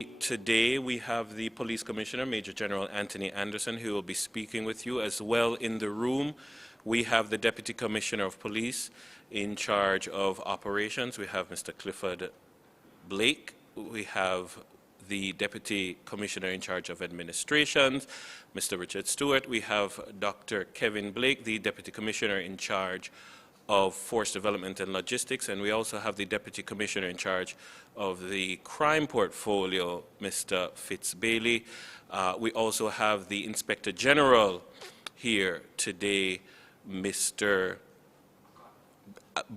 Today we have the Police Commissioner, Major General Anthony Anderson, who will be speaking with you. As well in the room, we have the Deputy Commissioner of Police in charge of operations. We have Mr. Clifford Blake. We have the Deputy Commissioner in charge of administrations, Mr. Richard Stewart. We have Dr. Kevin Blake, the Deputy Commissioner in charge of Force Development and Logistics, and we also have the Deputy Commissioner in charge of the crime portfolio, Mr. Fitz-Bailey. We also have the Inspector General here today, Mr.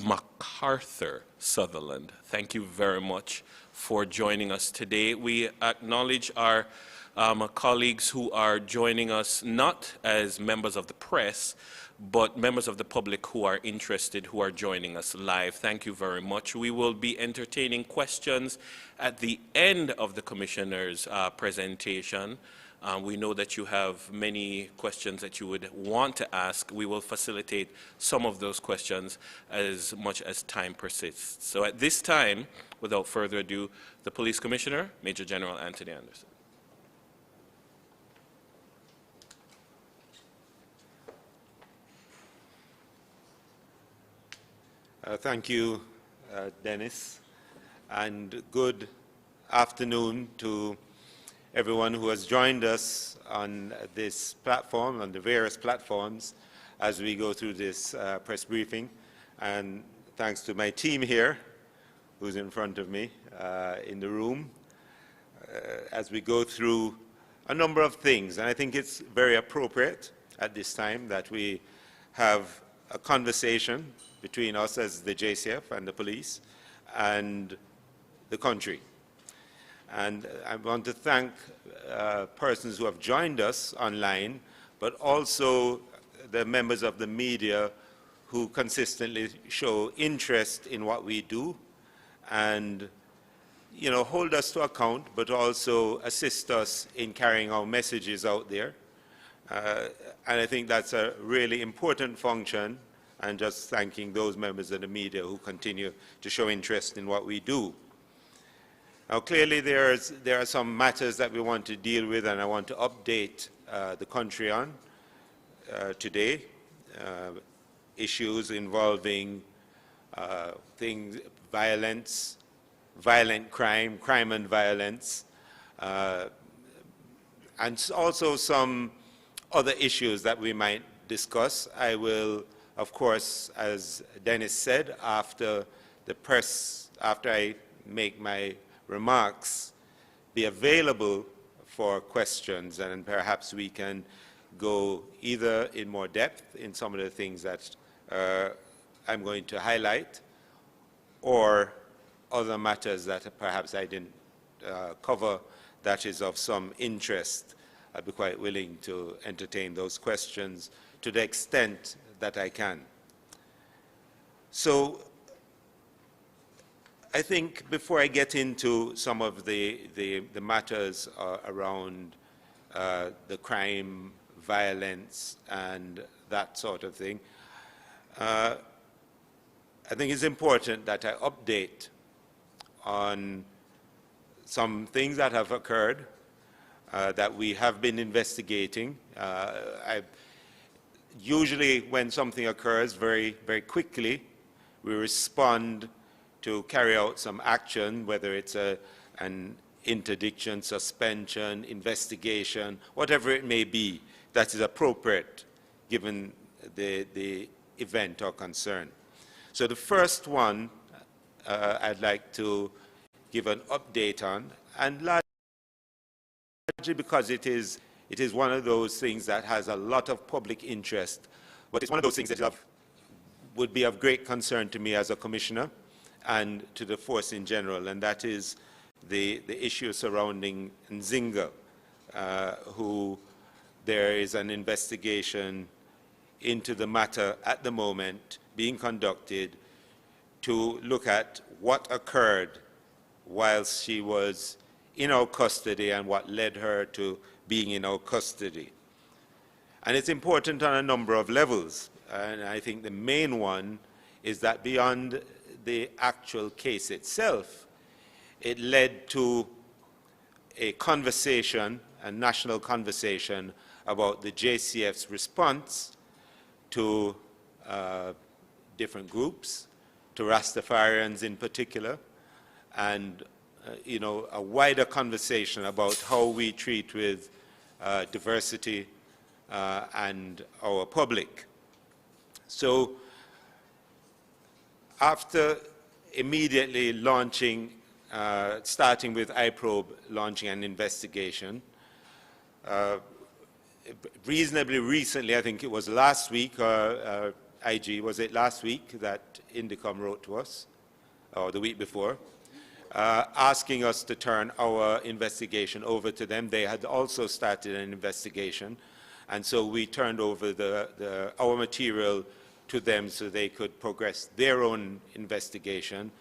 MacArthur Sutherland. Thank you very much for joining us today. We acknowledge our colleagues who are joining us not as members of the press, but members of the public who are interested, who are joining us live. Thank you very much. We will be entertaining questions at the end of the Commissioner's presentation. We know that you have many questions that you would want to ask. We will facilitate some of those questions as much as time persists. So at this time, without further ado, the Police Commissioner, Major General Anthony Anderson. Thank you, Dennis, and good afternoon to everyone who has joined us on this platform, on the various platforms, as we go through this press briefing. And thanks to my team here, who's in front of me in the room, as we go through a number of things. And I think it's very appropriate at this time that we have a conversation between us as the JCF and the police and the country. And I want to thank persons who have joined us online, but also the members of the media who consistently show interest in what we do and, you know, hold us to account, but also assist us in carrying our messages out there. And I think that's a really important function, and just thanking those members of the media who continue to show interest in what we do. Now, clearly there are some matters that we want to deal with, and I want to update the country on today. Issues involving violence, violent crime, crime and violence, and also some other issues that we might discuss. I will, of course, as Dennis said, after I make my remarks, be available for questions, and perhaps we can go either in more depth in some of the things that I'm going to highlight, or other matters that perhaps I didn't cover that is of some interest. I'd be quite willing to entertain those questions to the extent that I can. So I think before I get into some of the matters around the crime, violence, and that sort of thing, I think it's important that I update on some things that have occurred that we have been investigating. Usually when something occurs very, very quickly, we respond to carry out some action, whether it's an interdiction, suspension, investigation, whatever it may be that is appropriate given the event or concern. So the first one I'd like to give an update on, and largely because it is one of those things that has a lot of public interest, but it's one of those things that would be of great concern to me as a commissioner and to the force in general, and that is the issue surrounding Nzinga, who there is an investigation into the matter at the moment being conducted to look at what occurred whilst she was in our custody and what led her to being in our custody. And it's important on a number of levels, and I think the main one is that beyond the actual case itself, it led to a conversation, a national conversation about the JCF's response to different groups, to Rastafarians in particular, and you know, a wider conversation about how we treat with diversity and our public. So after immediately launching, starting with iProbe launching an investigation, reasonably recently, I think it was last week, IG, was it last week that Indicom wrote to us, or the week before, asking us to turn our investigation over to them. They had also started an investigation, and so we turned over our material to them so they could progress their own investigation.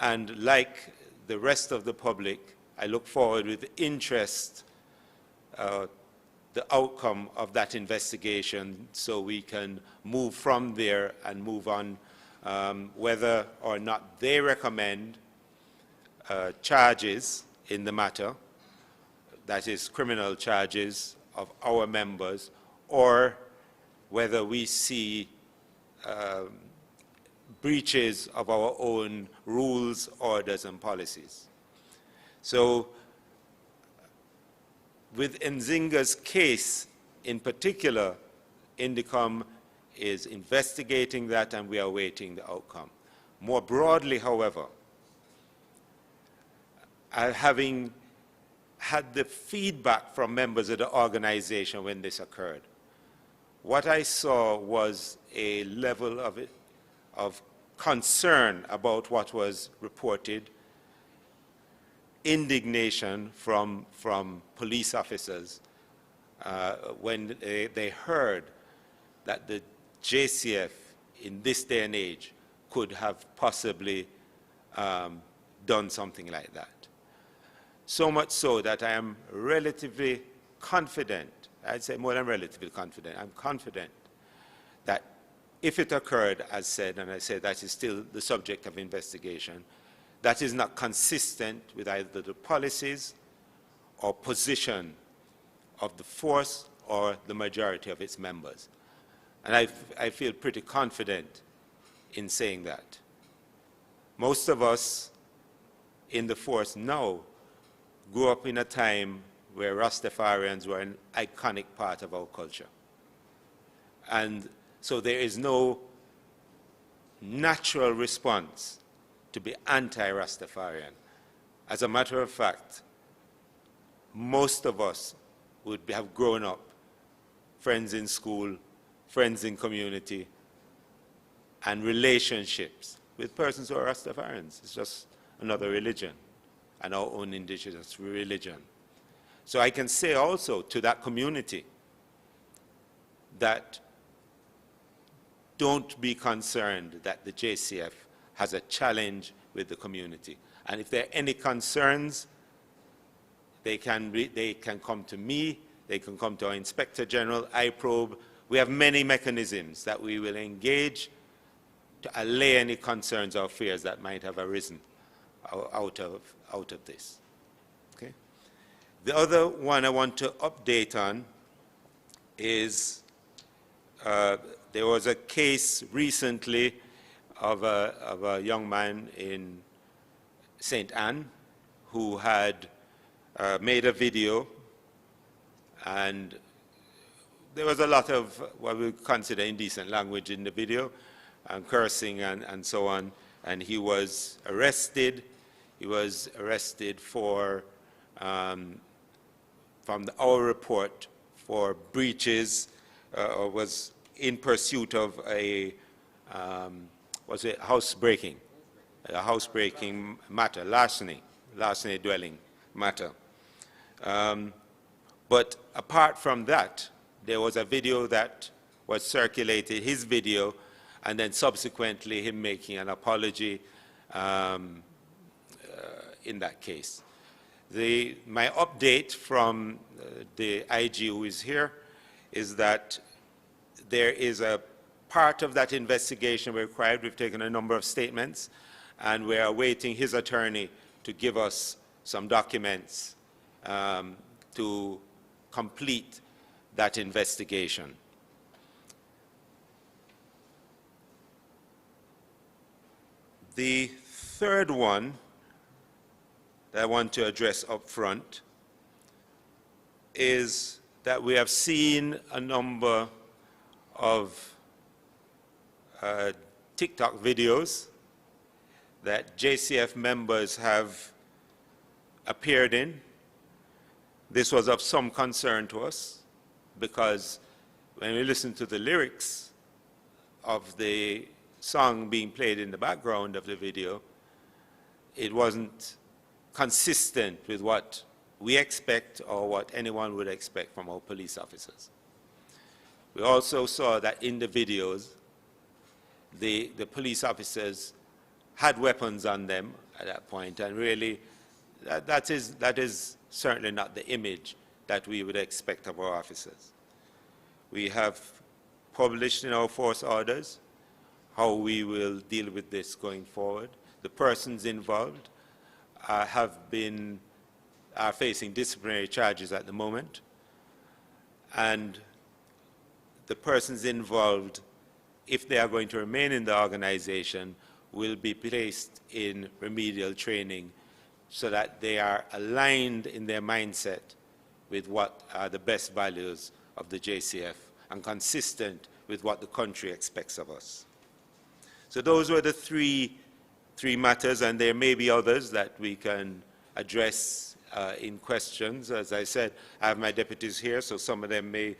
And like the rest of the public, I look forward with interest the outcome of that investigation so we can move from there and move on whether or not they recommend charges in the matter, that is criminal charges of our members, or whether we see breaches of our own rules, orders, and policies. So with Nzinga's case in particular, Indicom is investigating that and we are awaiting the outcome. More broadly, however, having had the feedback from members of the organization when this occurred, what I saw was a level of concern about what was reported, indignation from police officers when they heard that the JCF in this day and age could have possibly done something like that. So much so that I am relatively confident, I'd say more than relatively confident, I'm confident that if it occurred, as said, and I say that is still the subject of investigation, that is not consistent with either the policies or position of the force or the majority of its members. And I feel pretty confident in saying that. Most of us in the force now grew up in a time where Rastafarians were an iconic part of our culture. And so there is no natural response to be anti-Rastafarian. As a matter of fact, most of us would have grown up, friends in school, friends in community, and relationships with persons who are Rastafarians. It's just another religion, and our own indigenous religion. So I can say also to that community that don't be concerned that the JCF has a challenge with the community. And if there are any concerns, they can come to me, they can come to our Inspector General, iProbe. We have many mechanisms that we will engage to allay any concerns or fears that might have arisen out of this. Okay? The other one I want to update on is there was a case recently of a young man in St. Anne who had made a video, and there was a lot of what we consider indecent language in the video, and cursing and so on, and he was arrested. He was arrested for, from our report, for breaches, or was in pursuit of a, was it housebreaking? A housebreaking matter, larceny dwelling matter. But apart from that, there was a video that was circulated, his video, and then subsequently him making an apology in that case. My update from the IG who is here is that there is a part of that investigation required. We've taken a number of statements, and we're awaiting his attorney to give us some documents to complete that investigation. The third one that I want to address up front is that we have seen a number of TikTok videos that JCF members have appeared in. This was of some concern to us because when we listen to the lyrics of the song being played in the background of the video, it wasn't consistent with what we expect or what anyone would expect from our police officers. We also saw that in the videos, the police officers had weapons on them at that point, and really that is certainly not the image that we would expect of our officers. We have published in our force orders how we will deal with this going forward. The persons involved are facing disciplinary charges at the moment, and the persons involved, if they are going to remain in the organization, will be placed in remedial training so that they are aligned in their mindset with what are the best values of the JCF and consistent with what the country expects of us. So those were the three matters, and there may be others that we can address in questions. As I said, I have my deputies here, so some of them may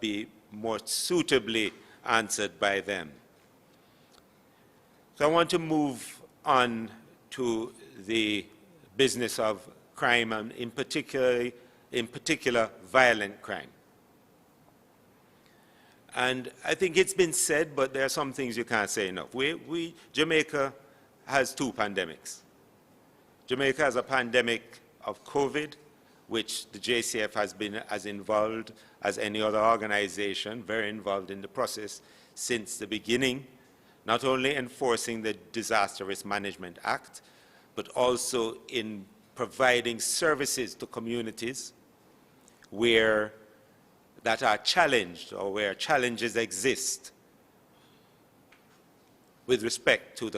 be more suitably answered by them. So I want to move on to the business of crime, and in particular violent crime. And I think it's been said, but there are some things you can't say enough. Jamaica has two pandemics. Jamaica has a pandemic of COVID, which the JCF has been as involved as any other organization, very involved in the process since the beginning, not only enforcing the Disaster Risk Management Act, but also in providing services to communities that are challenged or where challenges exist with respect to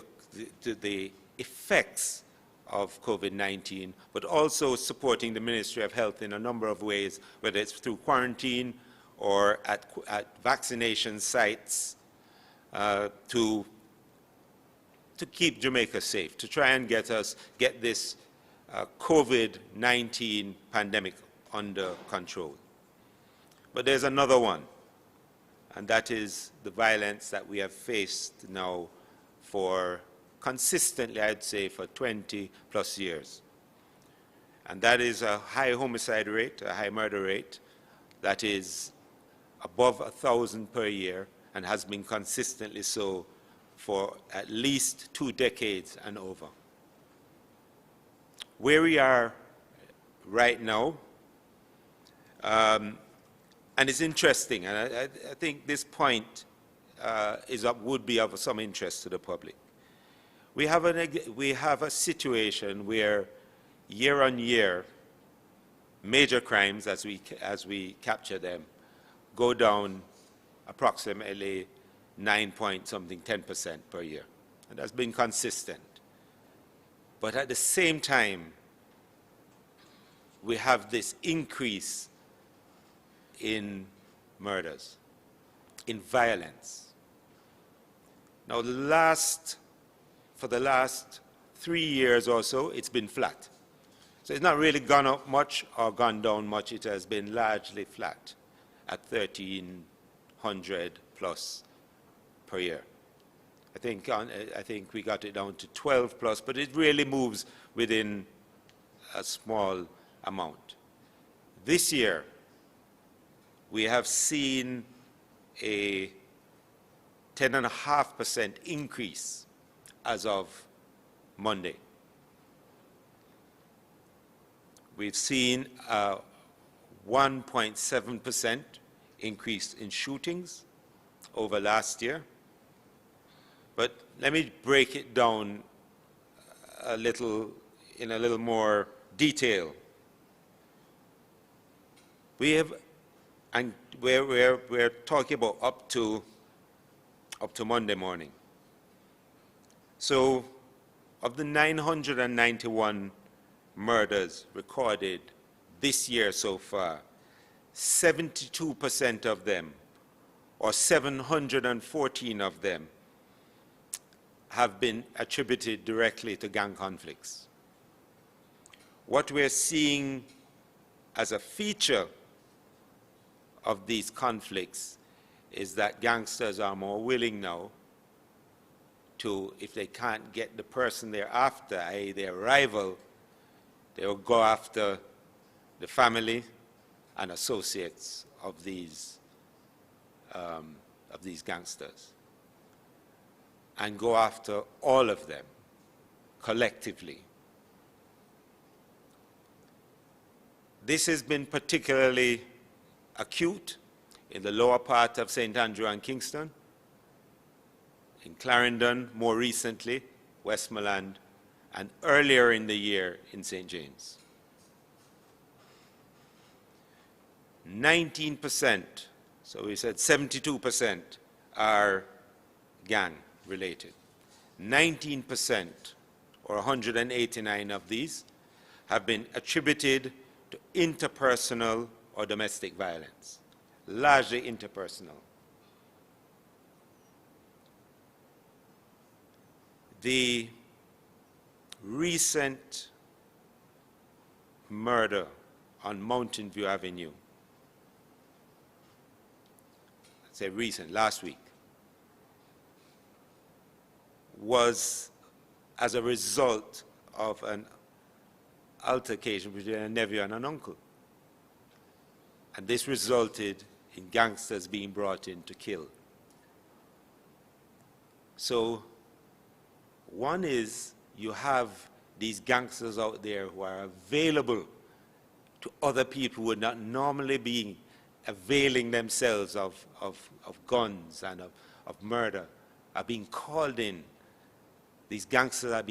the effects of COVID-19, but also supporting the Ministry of Health in a number of ways, whether it's through quarantine or at vaccination sites, to keep Jamaica safe, to try and get this COVID-19 pandemic under control. But there's another one, and that is the violence that we have faced now for consistently, I'd say, for 20 plus years. And that is a high homicide rate, a high murder rate that is above 1,000 per year and has been consistently so for at least 2 decades and over. Where we are right now, and it's interesting, and I think this point would be of some interest to the public. We have a situation where year on year, major crimes, as we capture them, go down approximately 10% per year. And that's been consistent. But at the same time, we have this increase in murders, in violence. Now, for the last 3 years or so, it's been flat. So it's not really gone up much or gone down much. It has been largely flat at 1,300 plus per year. I think we got it down to 12 plus, but it really moves within a small amount. This year, we have seen a 10.5% increase as of Monday. We've seen a 1.7% increase in shootings over last year. But let me break it down in a little more detail. We have, and we're talking about up to Monday morning. So, of the 991 murders recorded this year so far, 72% of them, or 714 of them, have been attributed directly to gang conflicts. What we're seeing as a feature of these conflicts is that gangsters are more willing now to, if they can't get the person they're after, i.e. their rival, they will go after the family and associates of these gangsters, and go after all of them collectively. This has been particularly acute in the lower part of St. Andrew and Kingston, in Clarendon more recently, Westmoreland, and earlier in the year in St. James. 19%, so we said 72% are gang related. 19%, or 189 of these, have been attributed to interpersonal or domestic violence, largely interpersonal. The recent murder on Mountain View Avenue, I'd say recent, last week, was as a result of an altercation between a nephew and an uncle. And this resulted in gangsters being brought in to kill. So, one is you have these gangsters out there who are available to other people who would not normally be availing themselves of guns and of murder, are being called in. These gangsters are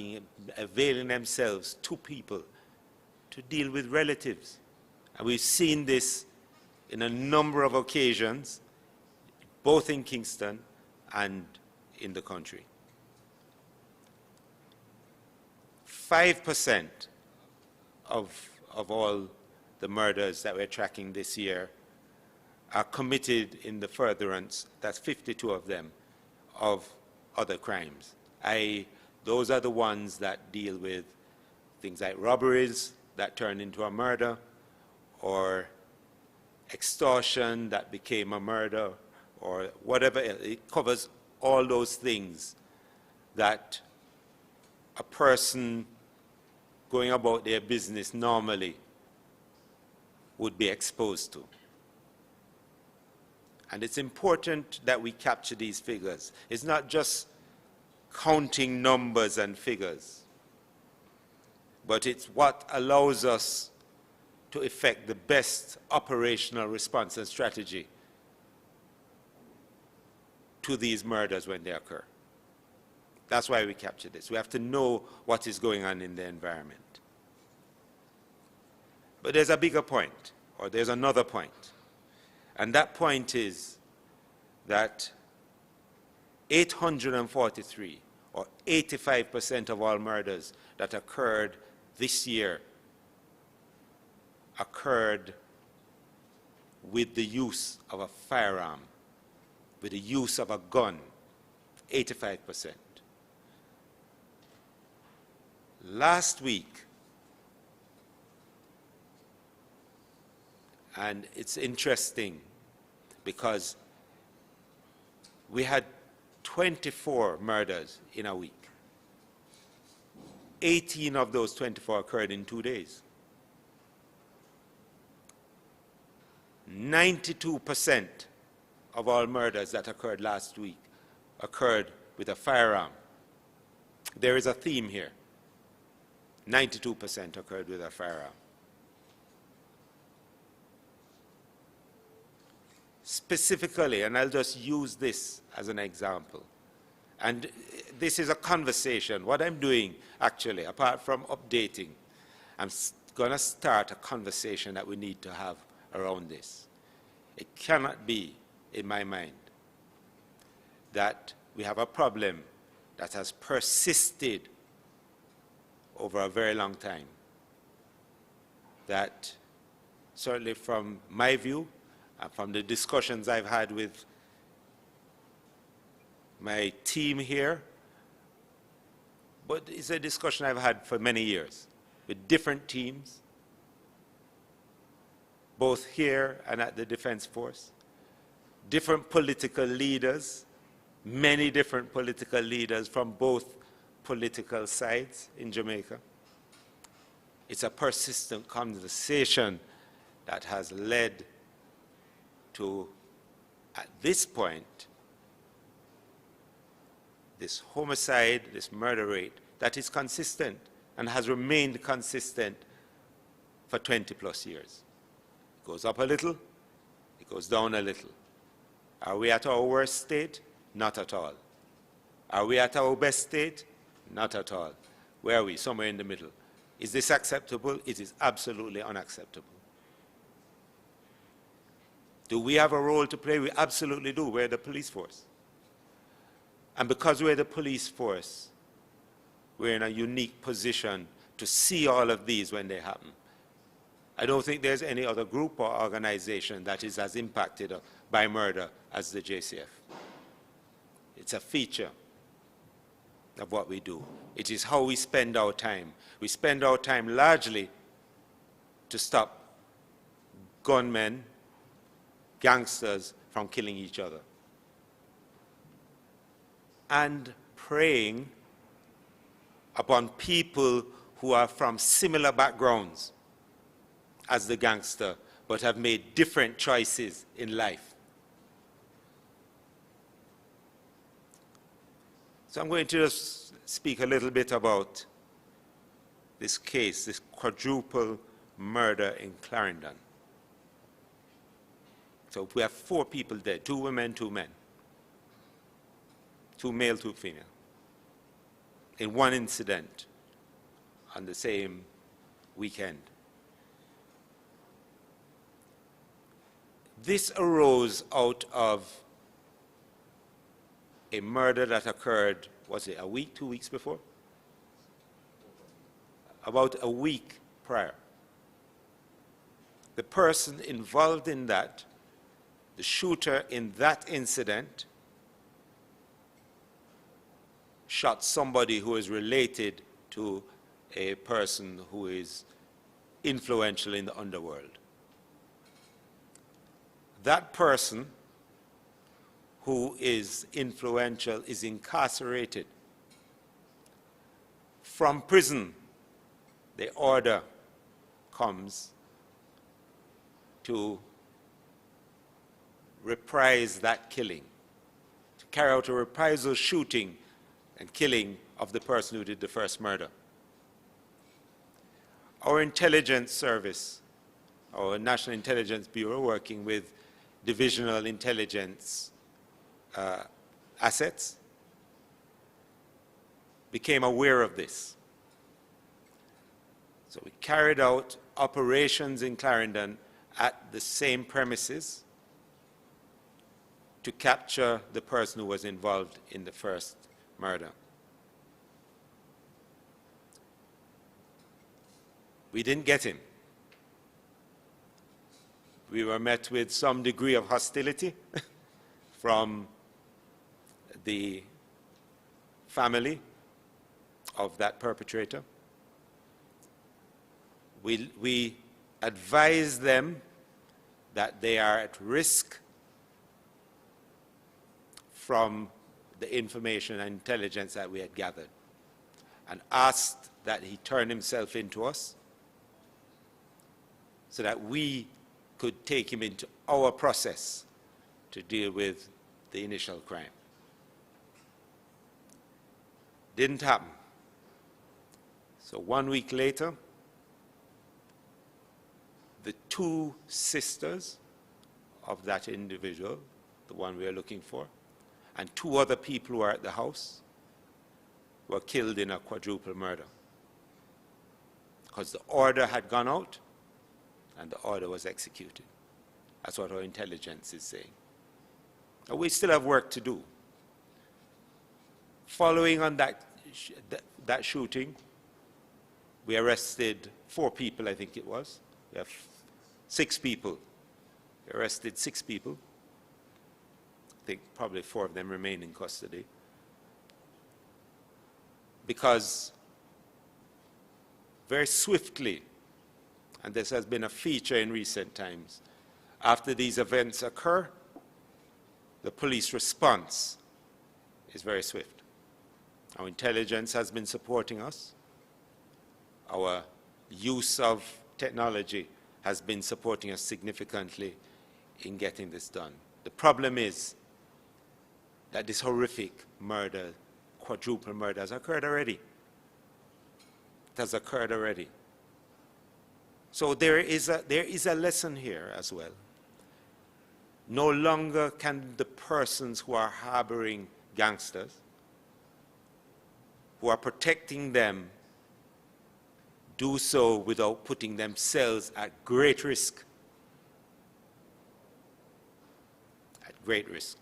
availing themselves to people to deal with relatives. And we've seen this in a number of occasions, both in Kingston and in the country. 5% of all the murders that we're tracking this year are committed in the furtherance, that's 52 of them, of other crimes. Those are the ones that deal with things like robberies that turn into a murder, or extortion that became a murder, or whatever. It covers all those things that a person going about their business normally would be exposed to. And it's important that we capture these figures. It's not just counting numbers and figures, but it's what allows us to effect the best operational response and strategy to these murders when they occur. That's why we capture this. We have to know what is going on in the environment. But there's a bigger point, or there's another point. And that point is that 843, or 85% of all murders that occurred this year, occurred with the use of a firearm, with the use of a gun. 85%. Last week, and it's interesting because we had 24 murders in a week. 18 of those 24 occurred in 2 days. 92% of all murders that occurred last week occurred with a firearm. There is a theme here. 92% occurred with a firearm. Specifically, and I'll just use this as an example, and this is a conversation. What I'm doing, actually, apart from updating, I'm going to start a conversation that we need to have around this. It cannot be, in my mind, that we have a problem that has persisted over a very long time. That certainly from my view and from the discussions I've had with my team here, but it's a discussion I've had for many years with different teams, both here and at the Defense Force, different political leaders, many different political leaders from both political sides in Jamaica. It's a persistent conversation that has led to, at this point, this homicide, this murder rate that is consistent and has remained consistent for 20 plus years. It goes up a little, it goes down a little. Are we at our worst state? Not at all. Are we at our best state? Not at all. Where are we? Somewhere in the middle. Is this acceptable? It is absolutely unacceptable. Do we have a role to play? We absolutely do. We're the police force. And because we're the police force, we're in a unique position to see all of these when they happen. I don't think there's any other group or organization that is as impacted by murder as the JCF. It's a feature of what we do. It is how we spend our time. We spend our time largely to stop gunmen, gangsters from killing each other, and preying upon people who are from similar backgrounds as the gangster, but have made different choices in life. So I'm going to just speak a little bit about this case, this quadruple murder in Clarendon. So we have 4 people dead, 2 women, 2 men. 2 male, 2 female. In one incident on the same weekend. This arose out of a murder that occurred, was it a week, 2 weeks before? About a week prior. The person involved in that, the shooter in that incident, shot somebody who is related to a person who is influential in the underworld. That person who is influential is incarcerated. From prison, the order comes to reprise that killing, to carry out a reprisal shooting and killing of the person who did the first murder. Our intelligence service, our National Intelligence Bureau, working with divisional intelligence assets, became aware of this. So we carried out operations in Clarendon at the same premises to capture the person who was involved in the first murder. We didn't get him. We were met with some degree of hostility from the family of that perpetrator. We advised them that they are at risk from the information and intelligence that we had gathered, and asked that he turn himself into us so that we could take him into our process to deal with the initial crime. Didn't happen. So 1 week later, the 2 sisters of that individual, the one we are looking for, and 2 other people who were at the house were killed in a quadruple murder. Because the order had gone out and the order was executed. That's what our intelligence is saying. And we still have work to do. Following on that shooting, we arrested 4 people, I think it was. We have 6 people. We arrested 6 people. I think probably 4 of them remain in custody. Because very swiftly, and this has been a feature in recent times, after these events occur, the police response is very swift. Our intelligence has been supporting us. Our use of technology has been supporting us significantly in getting this done. The problem is that this horrific murder, quadruple murder, has occurred already. It has occurred already. So there is a lesson here as well. No longer can the persons who are harboring gangsters, who are protecting them, do so without putting themselves at great risk. At great risk.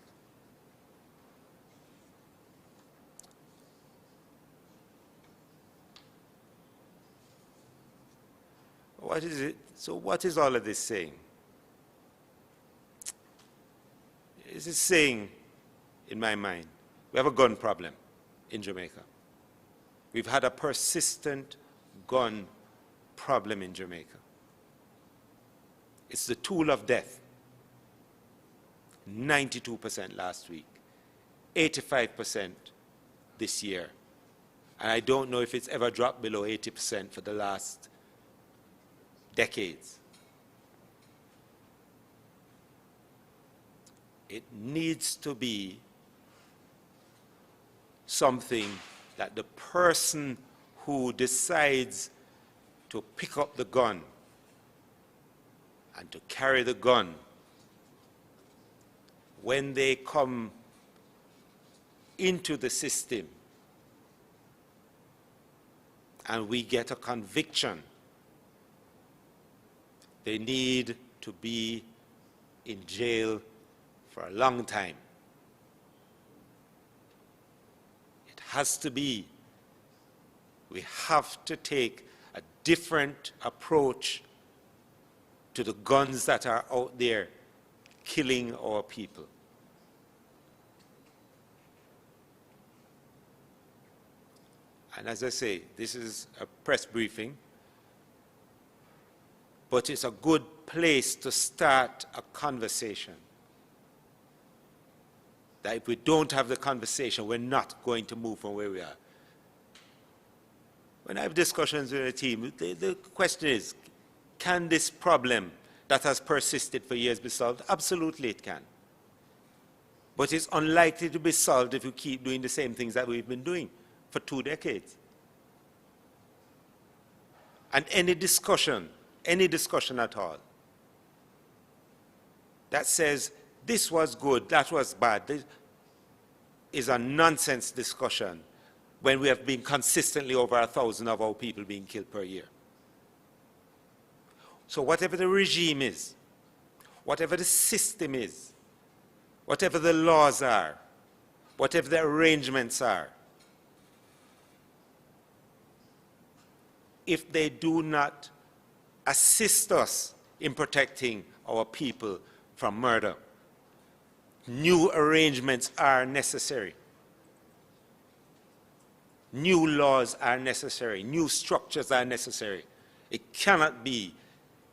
What is it? So what is all of this saying? This is saying, in my mind, we have a gun problem in Jamaica. We've had a persistent gun problem in Jamaica. It's the tool of death. 92% last week, 85% this year. And I don't know if it's ever dropped below 80% for the last decades. It needs to be something that the person who decides to pick up the gun and to carry the gun, when they come into the system and we get a conviction, they need to be in jail for a long time. It has to be. We have to take a different approach to the guns that are out there killing our people. And as I say, this is a press briefing, but it's a good place to start a conversation. That if we don't have the conversation, we're not going to move from where we are. When I have discussions with the team, the question is, can this problem that has persisted for years be solved? Absolutely it can. But it's unlikely to be solved if we keep doing the same things that we've been doing for 2 decades. And any discussion at all, that says this was good, that was bad, this is a nonsense discussion when we have been consistently over 1,000 of our people being killed per year. So whatever the regime is, whatever the system is, whatever the laws are, whatever the arrangements are, if they do not assist us in protecting our people from murder, new arrangements are necessary. New laws are necessary. New structures are necessary. It cannot be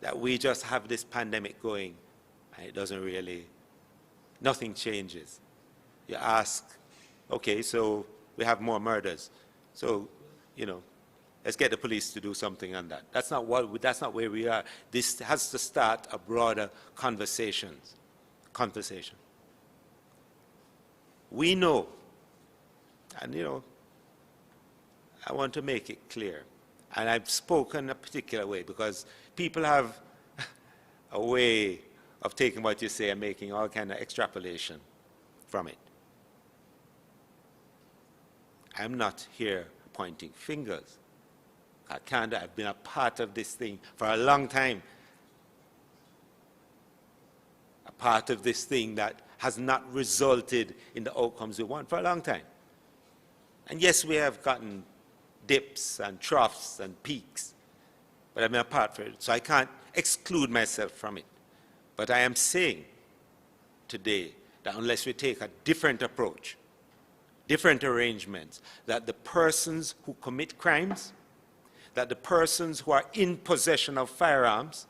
that we just have this pandemic going and it doesn't really, nothing changes. You ask, okay, so we have more murders. So, let's get the police to do something on that. That's not where we are. This has to start a broader conversation. We know, and I want to make it clear, and I've spoken a particular way because people have a way of taking what you say and making all kind of extrapolation from it. I'm not here pointing fingers. I can't. I've been a part of this thing for a long time. part of this thing that has not resulted in the outcomes we want for a long time. And yes, we have gotten dips and troughs and peaks, but I'm apart from it, so I can't exclude myself from it. But I am saying today that unless we take a different approach, different arrangements, that the persons who commit crimes, that the persons who are in possession of firearms,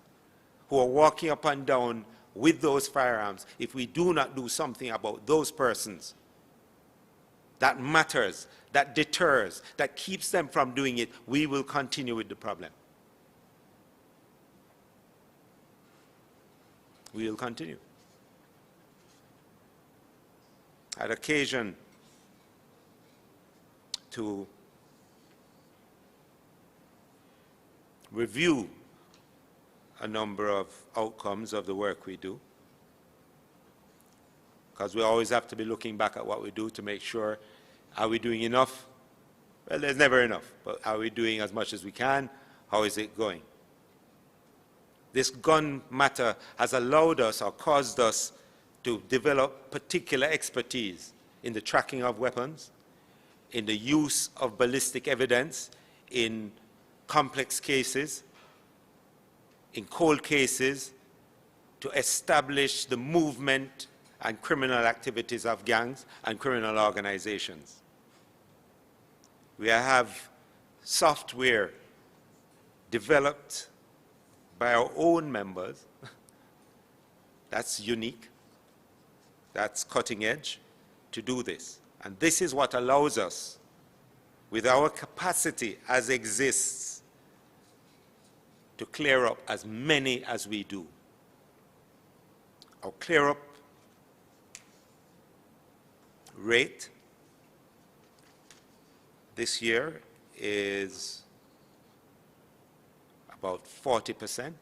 who are walking up and down with those firearms, if we do not do something about those persons, that matters, that deters, that keeps them from doing it, we will continue with the problem. We will continue. I had occasion to review a number of outcomes of the work we do, because we always have to be looking back at what we do to make sure, are we doing enough? Well, there's never enough, but are we doing as much as we can? How is it going? This gun matter has allowed us or caused us to develop particular expertise in the tracking of weapons, in the use of ballistic evidence in complex cases, in cold cases, to establish the movement and criminal activities of gangs and criminal organizations. We have software developed by our own members that's unique, that's cutting edge to do this. And this is what allows us, with our capacity as exists, to clear up as many as we do. Our clear up rate this year is about 40%.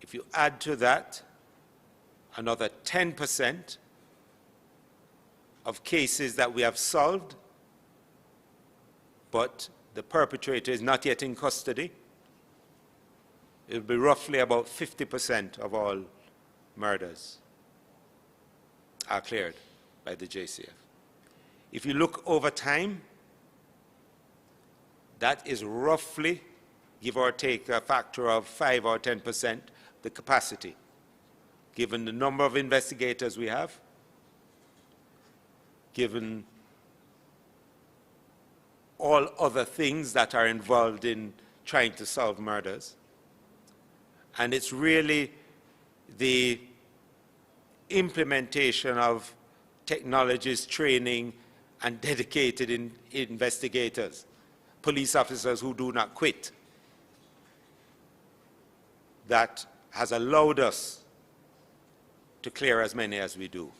If you add to that another 10% of cases that we have solved, but the perpetrator is not yet in custody, it will be roughly about 50% of all murders are cleared by the JCF. If you look over time, that is roughly, give or take, a factor of 5 or 10% the capacity, given the number of investigators we have, given all other things that are involved in trying to solve murders. And it's really the implementation of technologies, training, and dedicated investigators, police officers who do not quit, that has allowed us to clear as many as we do.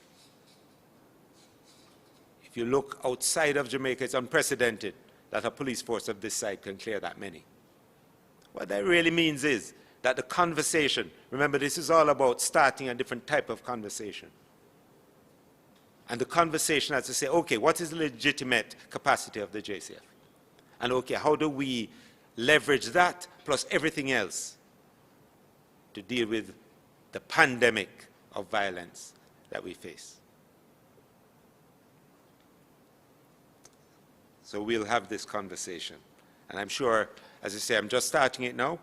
If you look outside of Jamaica, it's unprecedented that a police force of this size can clear that many. What that really means is that the conversation, remember this is all about starting a different type of conversation. And the conversation has to say, okay, what is the legitimate capacity of the JCF? And okay, how do we leverage that plus everything else to deal with the pandemic of violence that we face? So we'll have this conversation. And I'm sure, as I say, I'm just starting it now.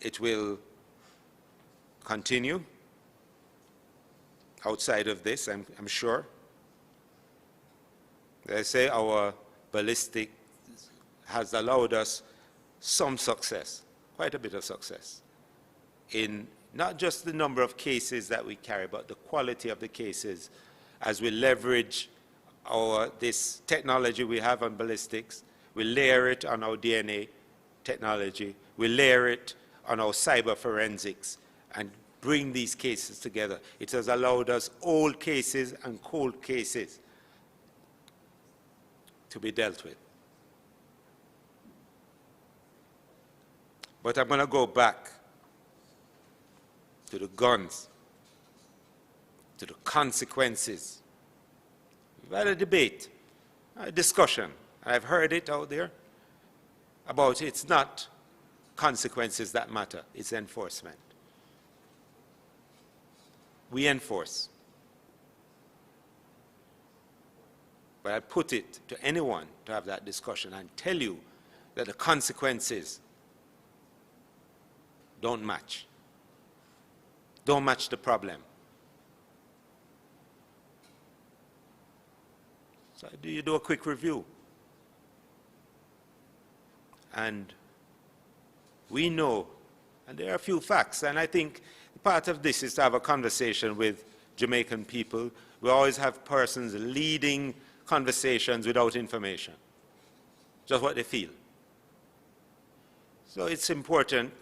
It will continue outside of this, I'm sure. As I say, our ballistic has allowed us some success, quite a bit of success, in not just the number of cases that we carry, but the quality of the cases as we leverage this technology we have on ballistics, we layer it on our DNA technology, we layer it on our cyber forensics, and bring these cases together. It has allowed us old cases and cold cases to be dealt with. But I'm going to go back to the guns, to the consequences. We've had a debate, a discussion, I've heard it out there, about it's not consequences that matter. It's enforcement. We enforce. But I put it to anyone to have that discussion and tell you that the consequences don't match. Don't match the problem. So you do a quick review. And we know, and there are a few facts, and I think part of this is to have a conversation with Jamaican people. We always have persons leading conversations without information, just what they feel. So it's important.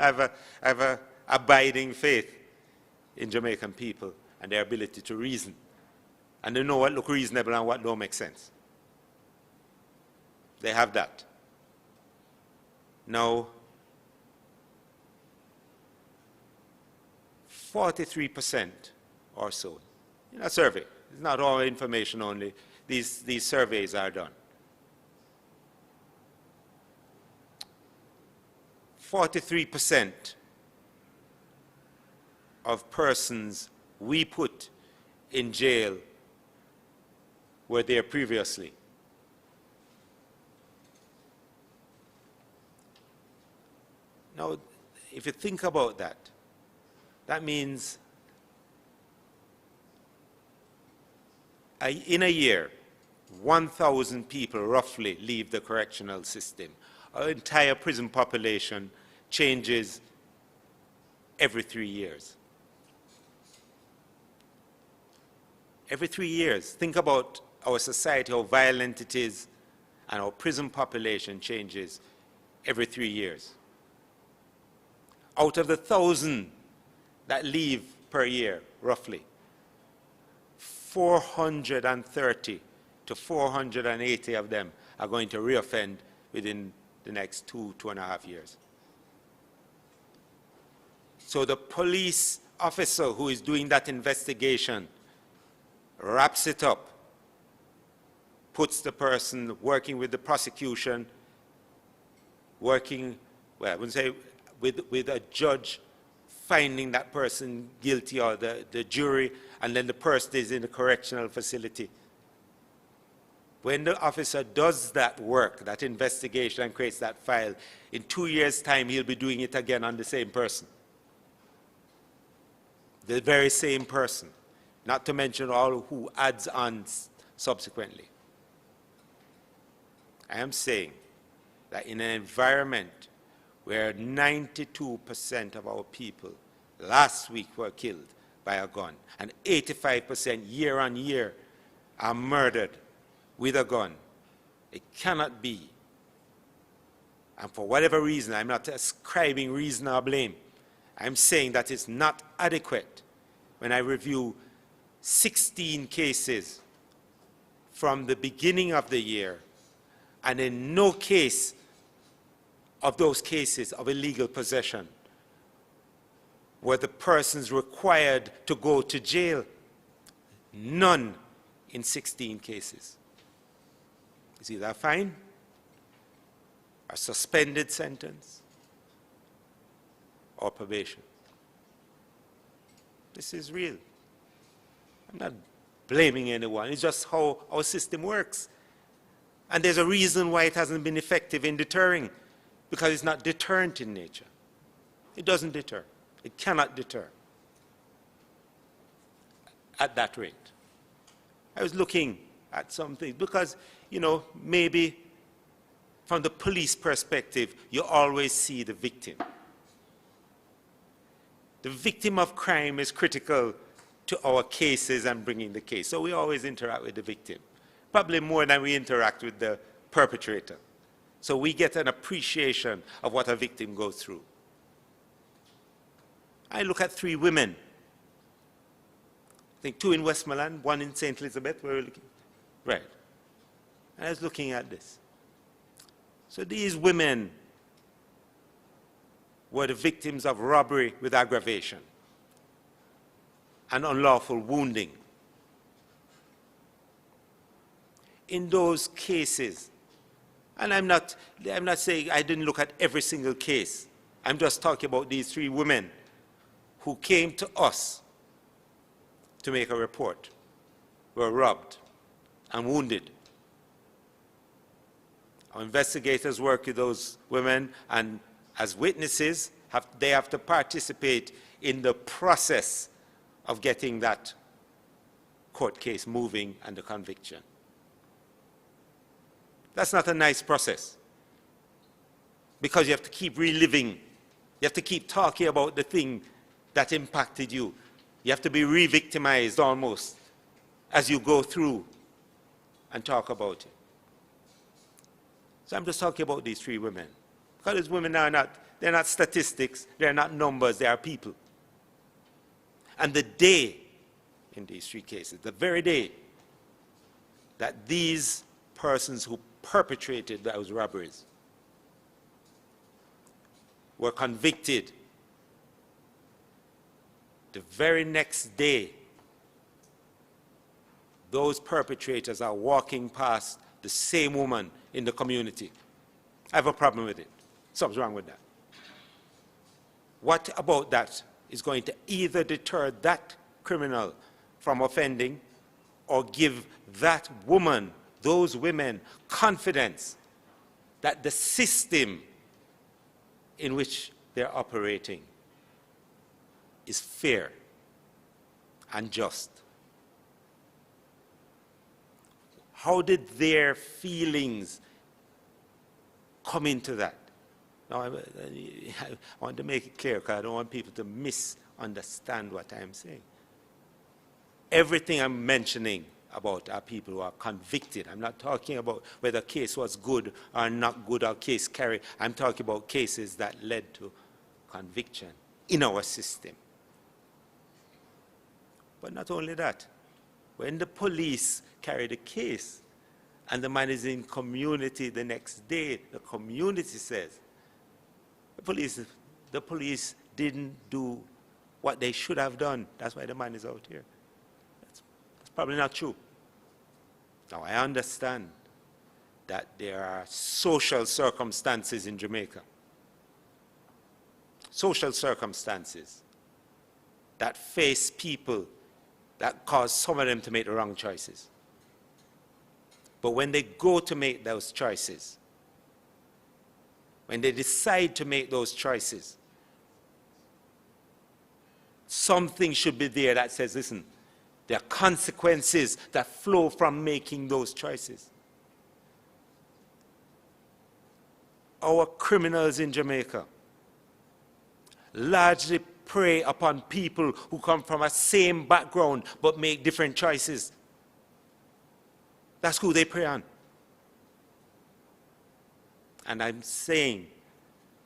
I have a abiding faith in Jamaican people and their ability to reason. And they know what looks reasonable and what don't make sense. They have that. Now, 43% or so in a survey. It's not all information only. These surveys are done. 43% of persons we put in jail were there previously. Now, if you think about that, that means in a year, 1,000 people roughly leave the correctional system. Our entire prison population changes every 3 years. Every 3 years. Think about our society, how violent it is, and our prison population changes every 3 years. Out of the 1,000 that leave per year, roughly, 430 to 480 of them are going to reoffend within the next 2.5 years. So the police officer who is doing that investigation wraps it up, puts the person working with the prosecution, working, well, I wouldn't say with a judge finding that person guilty, or the jury, and then the person is in the correctional facility. When the officer does that work, that investigation, and creates that file, in 2 years' time, he'll be doing it again on the same person. The very same person, not to mention all who adds on subsequently. I am saying that in an environment where 92% of our people last week were killed by a gun, and 85% year on year are murdered with a gun, it cannot be. And for whatever reason, I'm not ascribing reason or blame. I'm saying that it's not adequate when I review 16 cases from the beginning of the year, and in no case of those cases of illegal possession were the persons required to go to jail. None in 16 cases. It's either a fine, a suspended sentence, or probation. This is real. I'm not blaming anyone. It's just how our system works. And there's a reason why it hasn't been effective in deterring, because it's not deterrent in nature. It doesn't deter. It cannot deter at that rate. I was looking at something because, you know, maybe from the police perspective, you always see the victim. The victim of crime is critical to our cases and bringing the case. So we always interact with the victim, probably more than we interact with the perpetrator. So we get an appreciation of what a victim goes through. I look at 3 women. I think 2 in Westmoreland, 1 in St. Elizabeth. Where we're looking. Right. I was looking at this. So these women were the victims of robbery with aggravation and unlawful wounding. In those cases, And I'm not saying I didn't look at every single case. I'm just talking about these 3 women who came to us to make a report, were robbed and wounded. Our investigators work with those women, and as witnesses, they have to participate in the process of getting that court case moving and the conviction. That's not a nice process, because you have to keep reliving. You have to keep talking about the thing that impacted you. You have to be re-victimized almost as you go through and talk about it. So I'm just talking about these 3 women. Because these women they're not statistics, they're not numbers, they are people. And the day, in these 3 cases, the very day that these persons who perpetrated those robberies were convicted, the very next day, those perpetrators are walking past the same woman in the community. I have a problem with it. Something's wrong with that. What about that is going to either deter that criminal from offending or give that woman, those women, confidence that the system in which they're operating is fair and just? How did their feelings come into that? Now, I want to make it clear, because I don't want people to misunderstand what I'm saying. Everything I'm mentioning about are people who are convicted. I'm not talking about whether a case was good or not good, or case carried. I'm talking about cases that led to conviction in our system. But not only that, when the police carry the case and the man is in community the next day, the community says, the police didn't do what they should have done. That's why the man is out here. That's probably not true. Now, I understand that there are social circumstances in Jamaica, social circumstances that face people that cause some of them to make the wrong choices. But when they go to make those choices, when they decide to make those choices, something should be there that says, listen, there are consequences that flow from making those choices. Our criminals in Jamaica largely prey upon people who come from a same background but make different choices. That's who they prey on. And I'm saying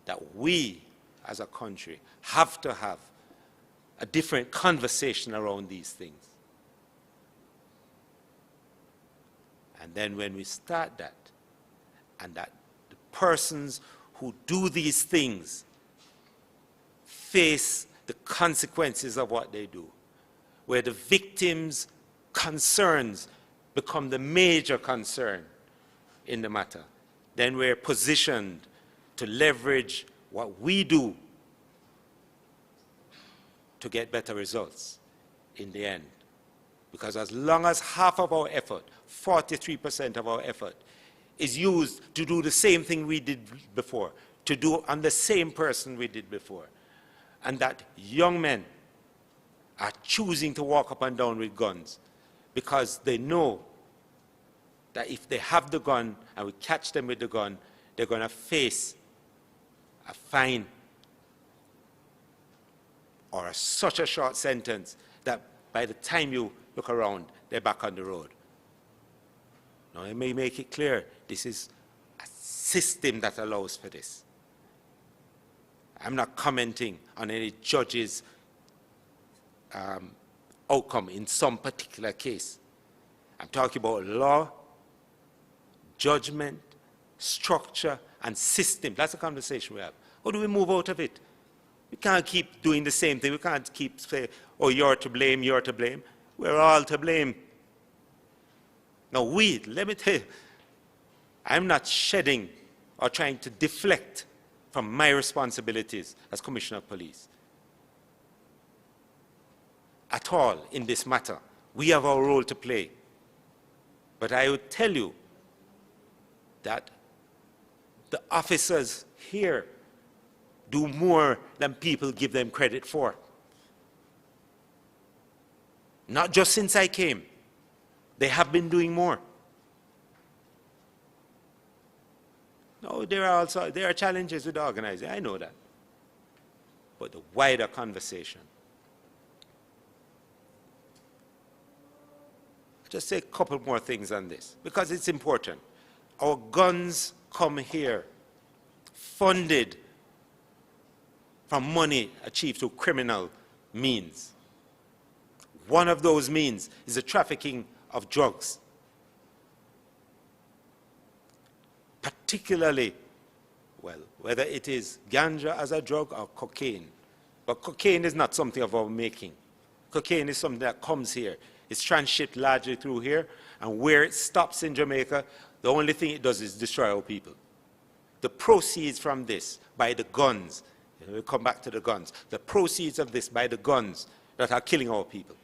that we, as a country, have to have a different conversation around these things. And then when we start that, and that the persons who do these things face the consequences of what they do, where the victims' concerns become the major concern in the matter, then we're positioned to leverage what we do to get better results in the end. Because as long as half of our effort, 43% of our effort, is used to do the same thing we did before, to do on the same person we did before, and that young men are choosing to walk up and down with guns because they know that if they have the gun and we catch them with the gun, they're going to face a fine or such a short sentence that by the time you look around, they're back on the road. Now, I may make it clear, this is a system that allows for this. I'm not commenting on any judge's outcome in some particular case. I'm talking about law, judgment, structure, and system. That's the conversation we have. How do we move out of it? We can't keep doing the same thing. We can't keep saying, oh, you're to blame, you're to blame. We're all to blame. Now, let me tell you, I'm not shedding or trying to deflect from my responsibilities as Commissioner of Police at all in this matter. We have our role to play. But I would tell you that the officers here do more than people give them credit for. Not just since I came. They have been doing more. No, there are challenges with organizing. I know that. But the wider conversation. Just say a couple more things on this, because it's important. Our guns come here funded from money achieved through criminal means. One of those means is the trafficking of drugs. Particularly, well, whether it is ganja as a drug or cocaine. But cocaine is not something of our making. Cocaine is something that comes here. It's transshipped largely through here, and where it stops in Jamaica, the only thing it does is destroy our people. The proceeds from this, by the guns, we'll come back to the guns, the proceeds of this by the guns that are killing our people.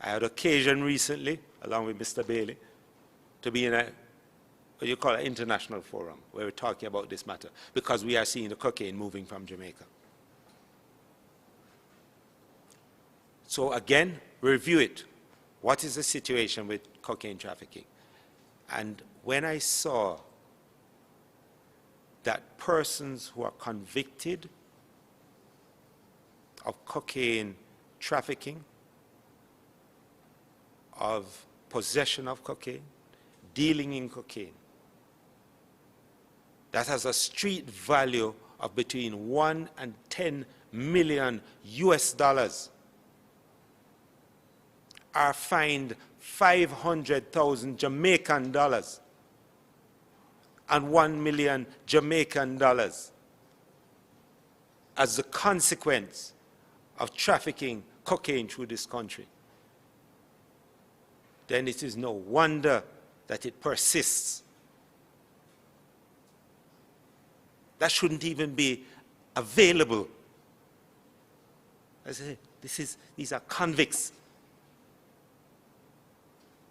I had occasion recently, along with Mr. Bailey, to be in a, what you call an international forum, where we're talking about this matter, because we are seeing the cocaine moving from Jamaica. So again, review it. What is the situation with cocaine trafficking? And when I saw that persons who are convicted of cocaine trafficking, of possession of cocaine, dealing in cocaine, that has a street value of between 1 and 10 million US dollars, are fined 500,000 Jamaican dollars and 1 million Jamaican dollars as the consequence of trafficking cocaine through this country, then it is no wonder that it persists. That shouldn't even be available. I say, these are convicts.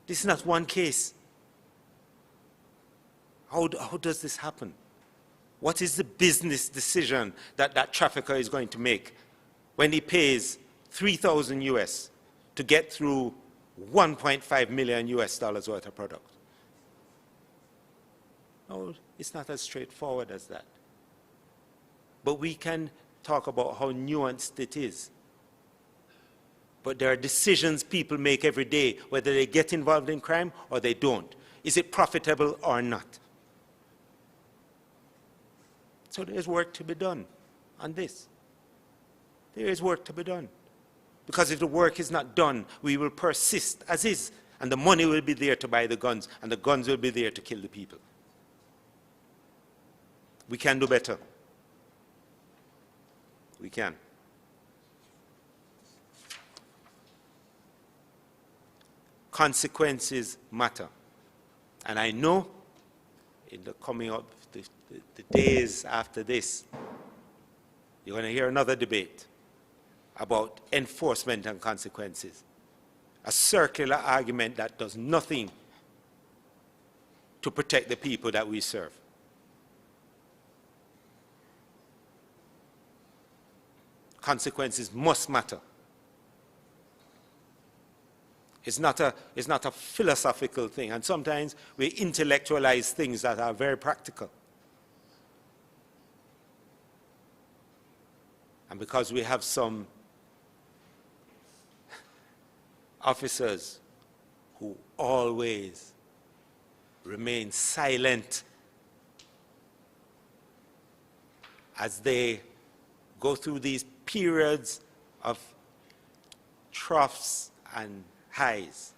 This is not one case. How does this happen? What is the business decision that that trafficker is going to make when he pays 3,000 US to get through 1.5 million US dollars worth of product? No, it's not as straightforward as that. But we can talk about how nuanced it is. But there are decisions people make every day, whether they get involved in crime or they don't. Is it profitable or not? So there's work to be done on this. There is work to be done. Because if the work is not done, we will persist as is, and the money will be there to buy the guns, and the guns will be there to kill the people. We can do better. We can. Consequences matter. And I know in the coming up, the days after this, you're going to hear another debate about enforcement and consequences. A circular argument that does nothing to protect the people that we serve. Consequences must matter. It's not a philosophical thing, and sometimes we intellectualize things that are very practical. And because we have some officers who always remain silent as they go through these periods of troughs and highs.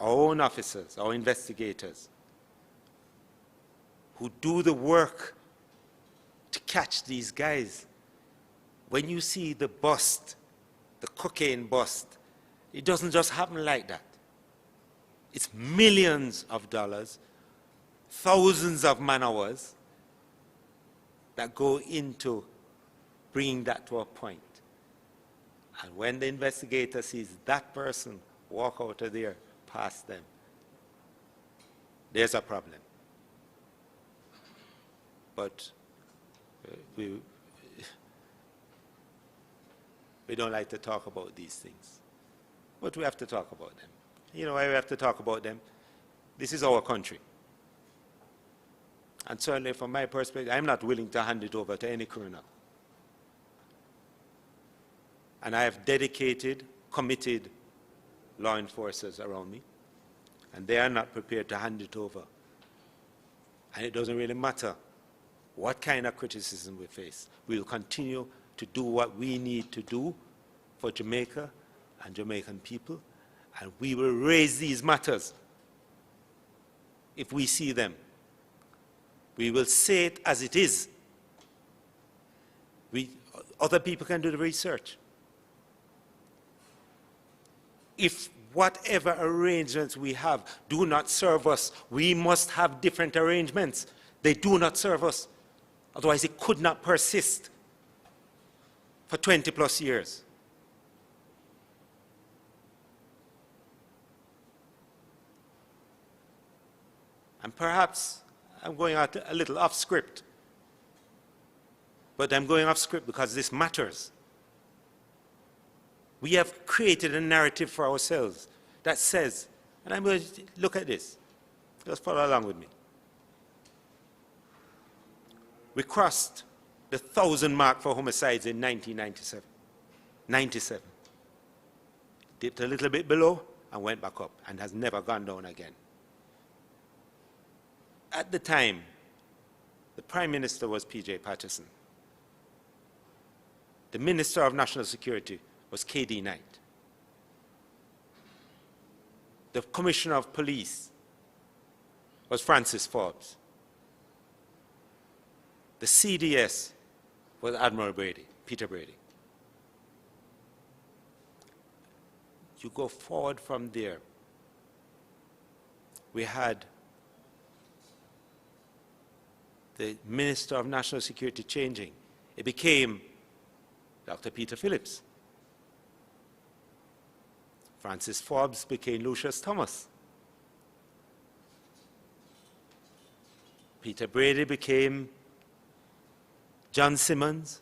Our own officers, our investigators, who do the work to catch these guys. When you see the bust, the cocaine bust, it doesn't just happen like that. It's millions of dollars, thousands of man-hours that go into bringing that to a point. And when the investigator sees that person walk out of there past them, there's a problem. But we don't like to talk about these things. But we have to talk about them. You know why we have to talk about them? This is our country. And certainly from my perspective, I'm not willing to hand it over to any criminal. And I have dedicated, committed law enforcers around me, and they are not prepared to hand it over. And it doesn't really matter what kind of criticism we face. We will continue to do what we need to do for Jamaica and Jamaican people, and we will raise these matters if we see them. We will say it as it is. Other people can do the research. If whatever arrangements we have do not serve us, we must have different arrangements. They do not serve us. Otherwise, it could not persist for 20 plus years. And perhaps I'm going out a little off script, but I'm going off script because this matters. We have created a narrative for ourselves that says, and I'm going to look at this. Just follow along with me. We crossed the 1,000 mark for homicides in 1997. 97. Dipped a little bit below and went back up and has never gone down again. At the time, the Prime Minister was P.J. Patterson. The Minister of National Security was K.D. Knight. The Commissioner of Police was Francis Forbes. The CDS was Admiral Brady, Peter Brady. You go forward from there. We had the Minister of National Security changing. It became Dr. Peter Phillips. Francis Forbes became Lucius Thomas. Peter Brady became John Simmons,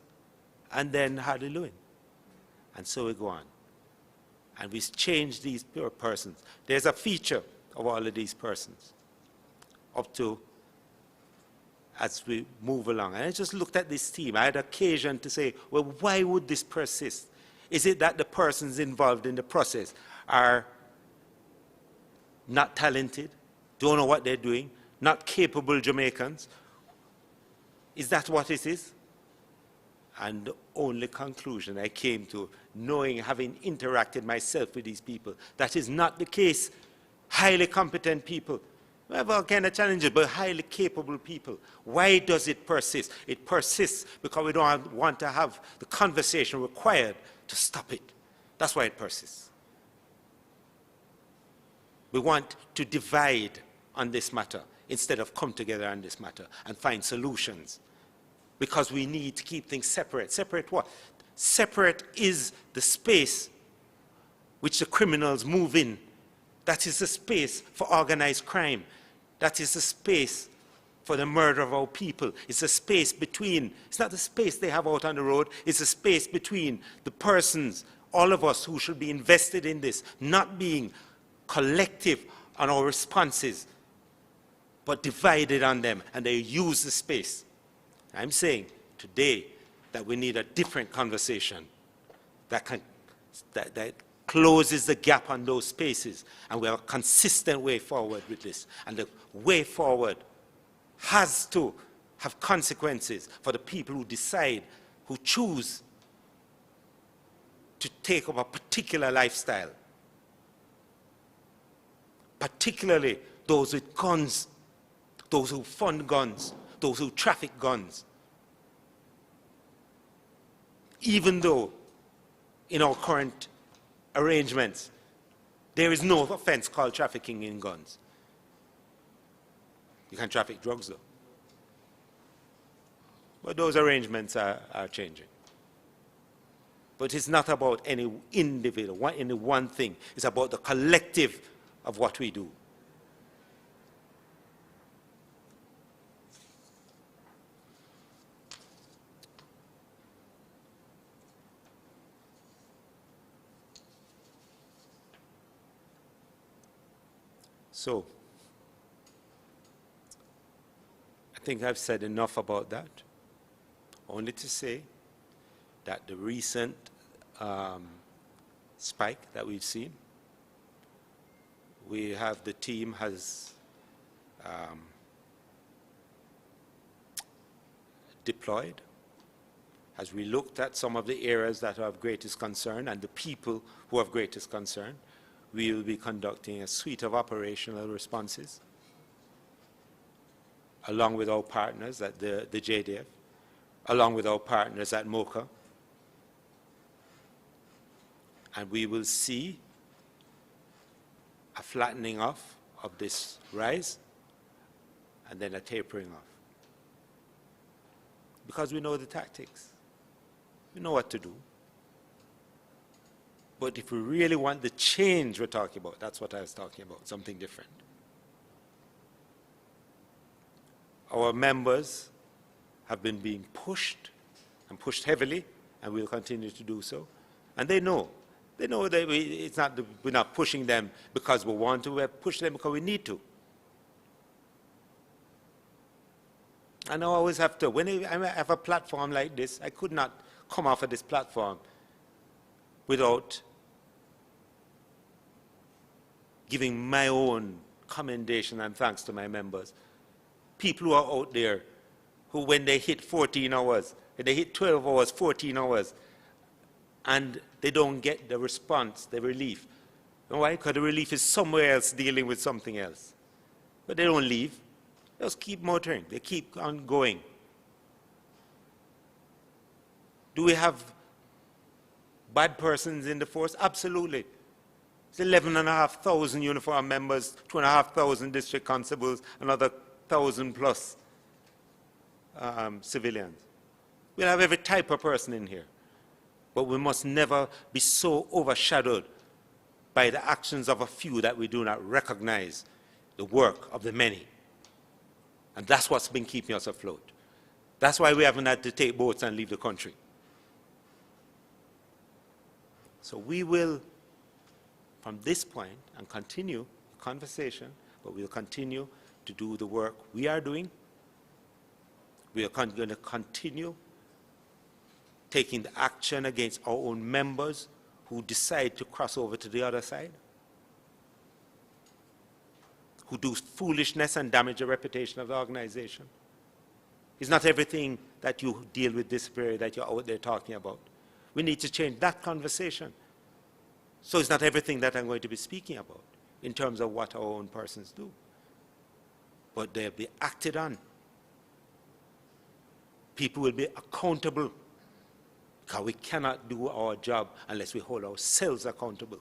and then Hardy Lewin. And so we go on. And we change these persons. There's a feature of all of these persons up to as we move along. And I just looked at this team. I had occasion to say, well, why would this persist? Is it that the persons involved in the process are not talented, don't know what they're doing, not capable Jamaicans? Is that what it is? And the only conclusion I came to, knowing, having interacted myself with these people, that is not the case. Highly competent people, we have all kind of challenges, but highly capable people. Why does it persist? It persists because we don't want to have the conversation required to stop it. That's why it persists. We want to divide on this matter instead of come together on this matter and find solutions. Because we need to keep things separate. Separate what? Separate is the space which the criminals move in. That is the space for organized crime. That is the space for the murder of our people. It's a space between, it's not the space they have out on the road, it's a space between the persons, all of us who should be invested in this, not being collective on our responses, but divided on them, and they use the space. I'm saying today that we need a different conversation that closes the gap on those spaces, and we have a consistent way forward with this. And the way forward has to have consequences for the people who decide, who choose to take up a particular lifestyle, particularly those with guns, those who fund guns, those who traffic guns. Even though in our current arrangements, There is no offense called trafficking in guns. You can traffic drugs, though. But those arrangements are changing. But it's not about any individual, any one thing. It's about the collective of what we do. So, I think I've said enough about that. Only to say that the recent spike that we've seen, the team has deployed, has relooked at some of the areas that are of greatest concern and the people who have greatest concern. We will be conducting a suite of operational responses along with our partners at the JDF, along with our partners at MOCA. And we will see a flattening off of this rise and then a tapering off. Because we know the tactics. We know what to do. But if we really want the change we're talking about, that's what I was talking about, something different. Our members have been being pushed, and pushed heavily, and we'll continue to do so. And they know. They know that we're not pushing them because we want to, we're pushing them because we need to. And I always have to. When I have a platform like this, I could not come off of this platform without giving my own commendation and thanks to my members. People who are out there who, when they hit 14 hours, when they hit 12 hours, 14 hours, and they don't get the response, the relief. And why? Because the relief is somewhere else dealing with something else. But they don't leave. They just keep motoring. They keep on going. Do we have bad persons in the force? Absolutely. It's 11,500 uniform members, 2,500 district constables, another 1,000 plus civilians. We'll have every type of person in here. But we must never be so overshadowed by the actions of a few that we do not recognize the work of the many. And that's what's been keeping us afloat. That's why we haven't had to take boats and leave the country. So we will, from this point, and continue the conversation, but we'll continue to do the work we are doing. We are going to continue taking the action against our own members who decide to cross over to the other side, who do foolishness and damage the reputation of the organization. It's not everything that you deal with disciplinary that you're out there talking about. We need to change that conversation. So it's not everything that I'm going to be speaking about in terms of what our own persons do. But they'll be acted on. People will be accountable, because we cannot do our job unless we hold ourselves accountable.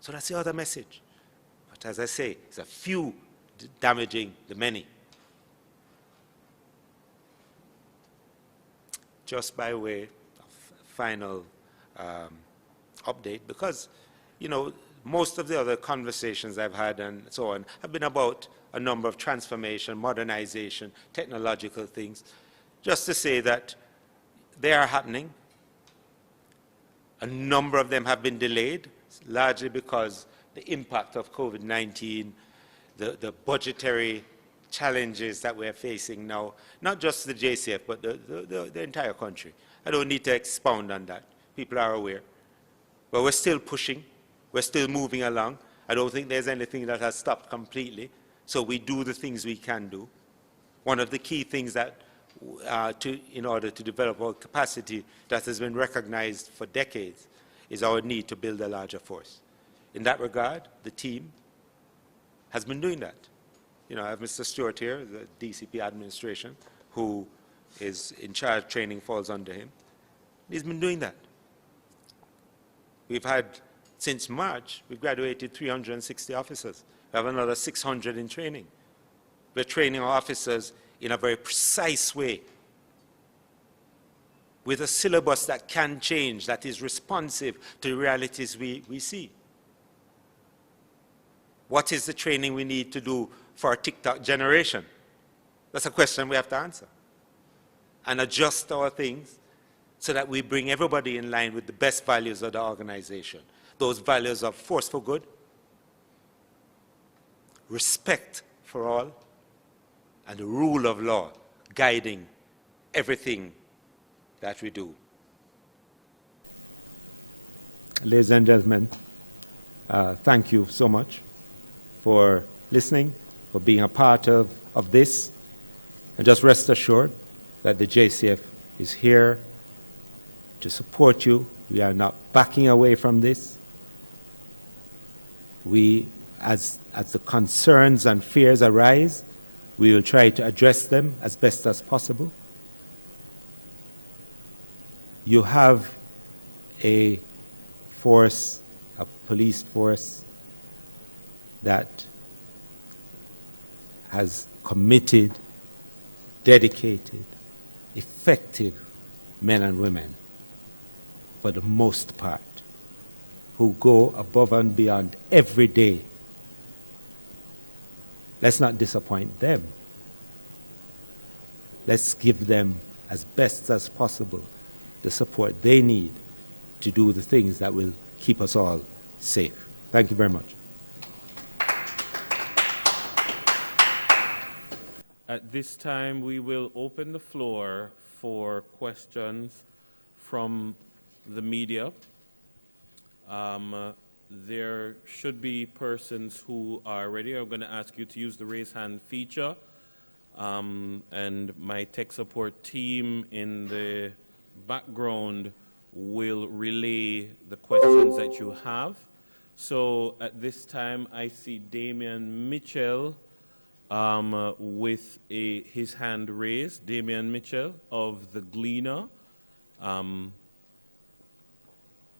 So that's the other message. But as I say, it's a few damaging the many. Just by way of final update, because, you know, most of the other conversations I've had and so on have been about a number of transformation, modernization, technological things. Just to say that they are happening. A number of them have been delayed, largely because the impact of COVID-19, the budgetary challenges that we're facing now, not just the JCF, but the entire country. I don't need to expound on that. People are aware. But we're still pushing. We're still moving along. I don't think there's anything that has stopped completely. So we do the things we can do. One of the key things that in order to develop our capacity that has been recognized for decades is our need to build a larger force. In that regard, the team has been doing that. You know, I have Mr. Stewart here, the DCP administration, who is in charge, training falls under him. He's been doing that. We've had Since March, we graduated 360 officers. We have another 600 in training. We're training our officers in a very precise way, with a syllabus that can change, that is responsive to the realities we see. What is the training we need to do for our TikTok generation? That's a question we have to answer. And adjust our things so that we bring everybody in line with the best values of the organization. Those values of force for good, respect for all, and the rule of law guiding everything that we do. Ladies and gentlemen, thank you so much for listening, for being a part of this. And just rest assured that the JCF is here to support you. We are not backing away from this. We, as the concerns and fears arise, we will try to address them as best as possible. You have a force, a police force, that has committed, dedicated, effective men and women, for the most part, who go above and beyond every day. Let's not disappoint them. Let's give them as best as possible the support they need to do the things that will keep us all safe. Thank you very much. At this time, we will open the floor for questions from the media. There should be persons who are ready. I'm going to ask you to use the raise hand feature. And my tech support team in the background will relay the questions that you have. So at this time, I see Damian Mitchell with his hand raised. Damian Mitchell of the Gleaner.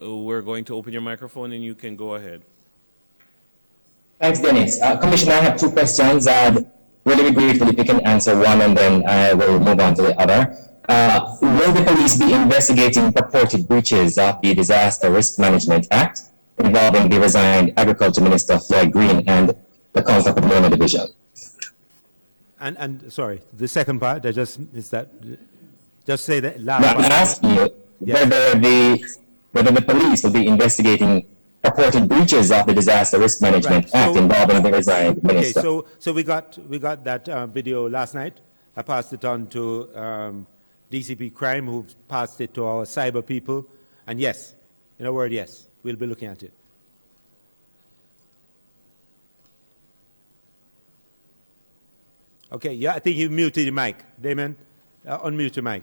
We're going to open your microphone and you can go ahead. Thanks, Dennis. Commissioner, I have two questions. Really briefly, if you can answer one and then I will move on to the other. Will the police be investigating purported breaches of the Disaster Risk Management Act involving the resigned Agriculture Minister Floyd Green and the Council of Patrolman Division? And sorry, the second part, just say that last part. I'm asking you whether the police will be investigating purported breaches of the Disaster Risk Management Act involving the resigned minister. Okay, so we got that video last night. I passed it on to DCP Crime, who passed it to our cyber people. And yes, in a word, yes, we'll be looking at it. Okay, yeah, I think you muted your mic. Damon, unmute your mic.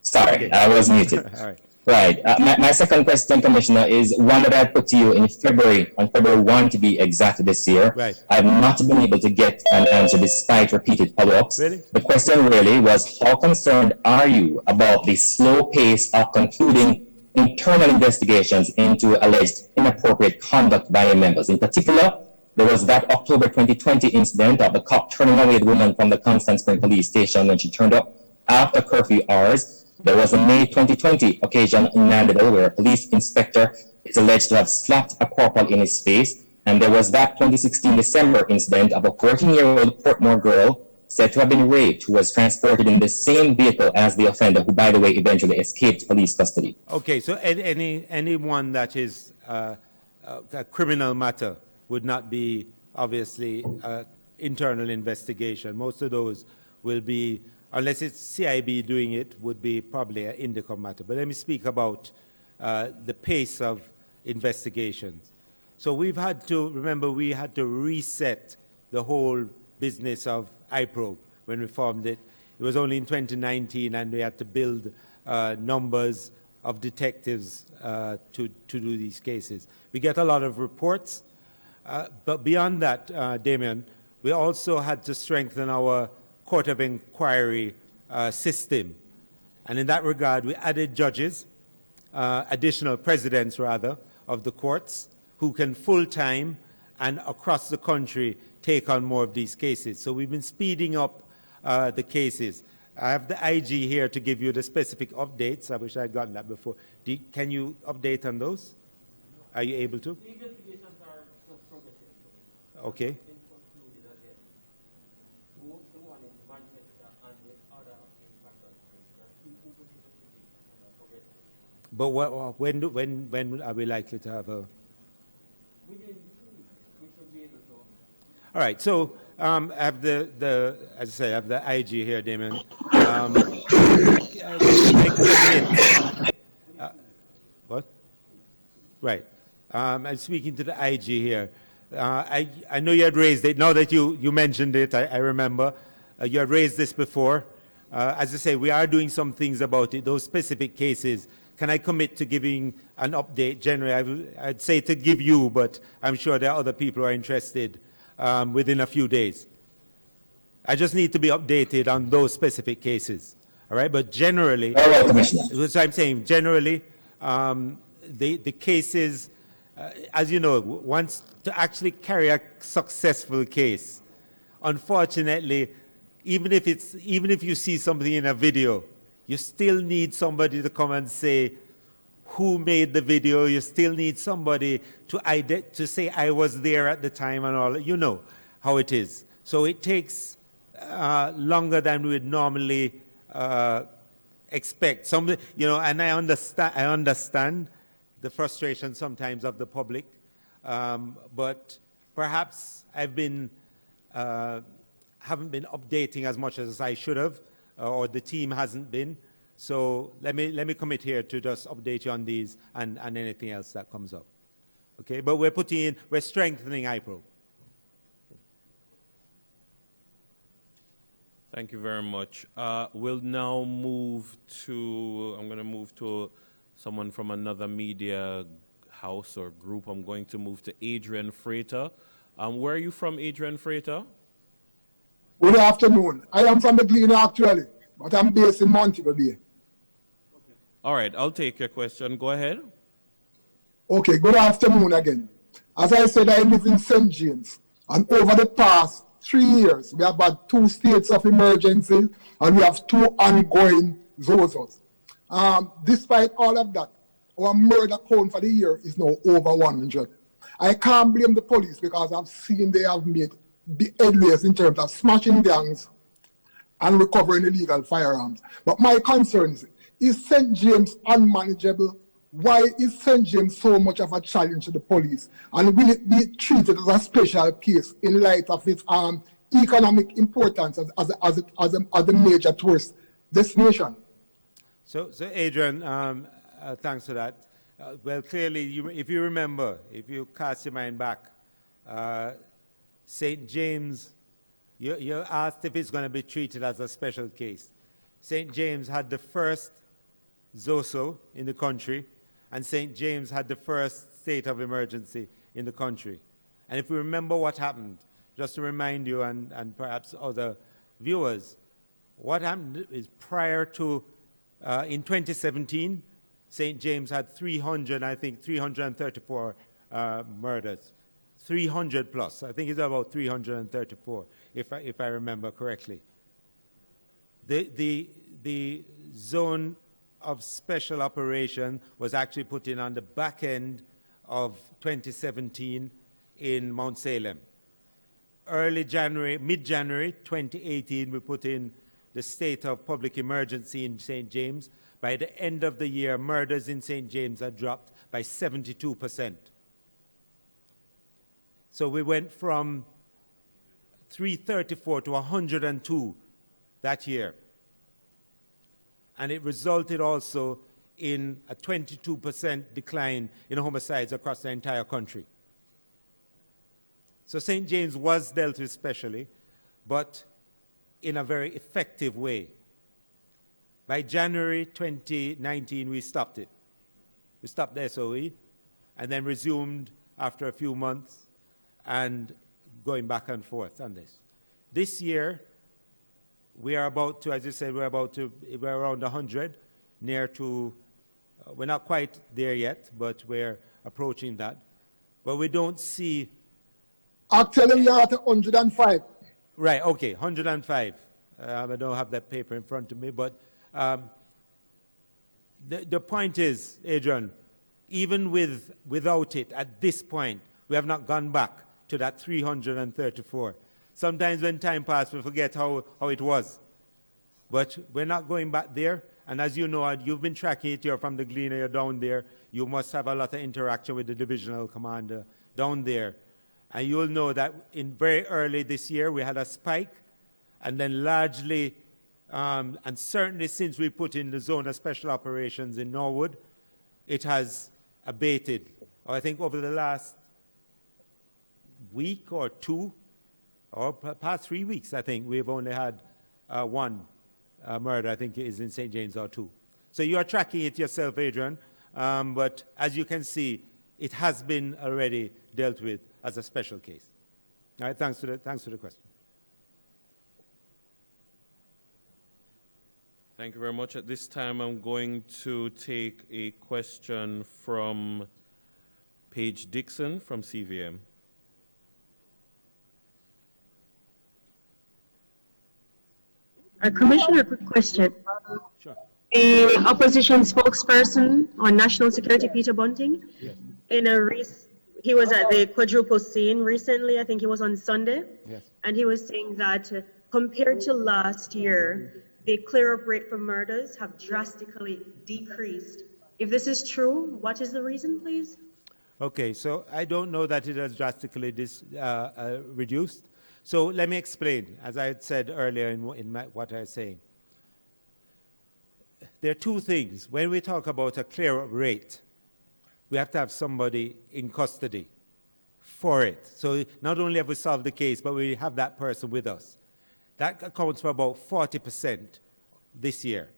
Sorry, okay. I was muted. All right. Right. My second question, Commissioner, is one that I put to you in February, on February 1 to be exact this year. Right. I've not been able to get an answer despite repeated follow-ups. Really? The question really was, how concerned are you about the slow pace of concluding internal investigations into alleged inappropriate conduct by members? In particular, there was that October 2020 incident of the cop turning away the woman from the Constant Spring police station when she turned up after curfew hours. There was a May 2020 occasion in Mandeville where a police inspector is alleged to have slapped a corporal in his face. And there was that 2016 December incident of a 14-year-old Portmore girl said to have been raped who was transported in the same vehicle as the offender, who, by the way, eventually escaped police custody. Okay, so anyone that is a criminal matter would not be, obviously, internal investigation. Most of those will be, unless it's CIB doing it, would be probably an INDECOM matter. But let me speak about the pace of investigations. So we've had to, remember, we had to reset the whole business of iProbe when we formed it. It was only in 2019, and we had to build numbers of detectives to do these cases. We get a lot of reports, but beyond that, Damien, we also had to strengthen our court of inquiry system. And in that regard, we added judges additional presidents, rather, of the courts who can full-time and across the country take on more of these cases. So we've been speeding up the cases. I have the IG here to give you the specific updates. I wish I'd gotten that before. Can you update on those? Are you able to? The investigations are just progressing. Okay. Been concluded again. Both the one in Manchester and the other in Clarendon. There are two open investigations that are progressing. But when are we likely to have a... Within 2 weeks, we should be able to. All right, so I have as I say, I have the IG here, Damon. What? Right. I'm speaking to the IG here. I know you had raised it. Now that you mentioned it, I remember. You had raised this before. As I say, we are doing some things about it, those specific cases. Can I commit to giving an update generally? I'd say to give you, but I'm sure there are other people who are interested within a few days. I just need to be updated on those specific cases. All right, but generally, All right, Commissioner. that's what I'm saying. Generally, the cases, as you know, once to actually carry a successful case, unfortunately, even if you see something in a video, you still need somebody to come and say who made the video. You still need somebody to say I was there at the time and all. You know how it is. So it takes longer than we would normally expect. And I understand the frustration sometimes of the public, but perhaps haven't been updating as much as I should have, or the team hasn't been. So let me commit here to just update you on these and anything else that comes up. Okay, but we're strengthening IPRO. Thank you very much. We'll now move to, I'm going to move to someone from another media house or group. I'm going to move to Adrian Freighter. Where are you from, Adrian Freighter? Good afternoon. I am from the Glen actually, but I'm based in Montego Bay. Okay. All right, I'll take your question. Go ahead. Okay, good afternoon again. As I said, I live in St. James, and over the past 3 years, we have had 2 states of emergency, and we have 2 ongoing ZOSOs. Despite all of that, our murder count for the year is now over 100. I can't blame the police because I've seen they have made big headways in terms of smashing gangs and recovering illegal firearms. But my concern is St. James unmanageable? Why is St. James so much of a challenge to the police? And will it be treated as a special case in light of its economic importance as a major tourist destination? So Adrian, thanks for that. Well, clearly, if you remember, if you cast your mind back, St. James, you asked if it's going to be treated as a special case. St. James had the first ZOSO in the country, and St. James had the first state of emergency in the country. And if we remember what happened, just to remind you and perhaps other viewers, what happened is prior to, in 2017, St. James had 334 murders. 300 plus. I think it's about 334, if I remember correctly. The zone of special operation was actually put in on the back end of 2017 in Mount Salem. Mid-January 2018, we put in the state of public emergency in St. James. By the end of the year, murders in St. James had dropped by 72%. So we went from 334 to 102 that year. And it resulted also in a 22% decline in homicides across the entire country. So St. James was dealt with specially, but in a very effective way. By January 2019, we stopped it. We stopped the SOE and then resumed after a few months and going back and forth on this. This year, we are about to, as you said, we're around 100, near to We're not quite there yet, but we're approaching that. But we don't see... Actually, we are at 105. Right, okay, 105. I don't have that paper in front of me, but the point is, Adrian, even without it, at this point, we have not gone back to that 334. Sometimes when time passes, we forget how it was. But we're not going back there. And as you know, you've been tracking it, you're from the Gleaner, you're down there. You must have a lot of interaction with the divisional commander down there. And you'll know that in very early this year, we had a spike. And then largely, and certainly since we put in the zone of special operations in Norwood, it has abated. I think over the last week or two, or past 3 weeks, I think, we've only had one murder, I think it is in St. James, or two. So you are tracking it yourself, Adrian, but as you can see, it has been already dealt with as a special case. All right, thanks for the question. Thank you very much. At this time, I'm going to take a question from Paige Dixon from CVM. Commissioner, quick question. Sure. The opposition spokesperson on national security, Peter Bunting, Yes. He was at the Quadruple scene recently. I think he was on Sunday. Yes. And he was saying that compared to last year, the clear-up rate for murders have drastically decreased. If this is true, what is the reason, please? Okay, so I don't know that it has drastically reduced. So let me explain, as I had said earlier in what I was saying. There are two things. When we talk about a clear-up rate, we have to have somebody in custody for it. So not only have we solved the case, but we have that person with us. That accounts for about 40% this year.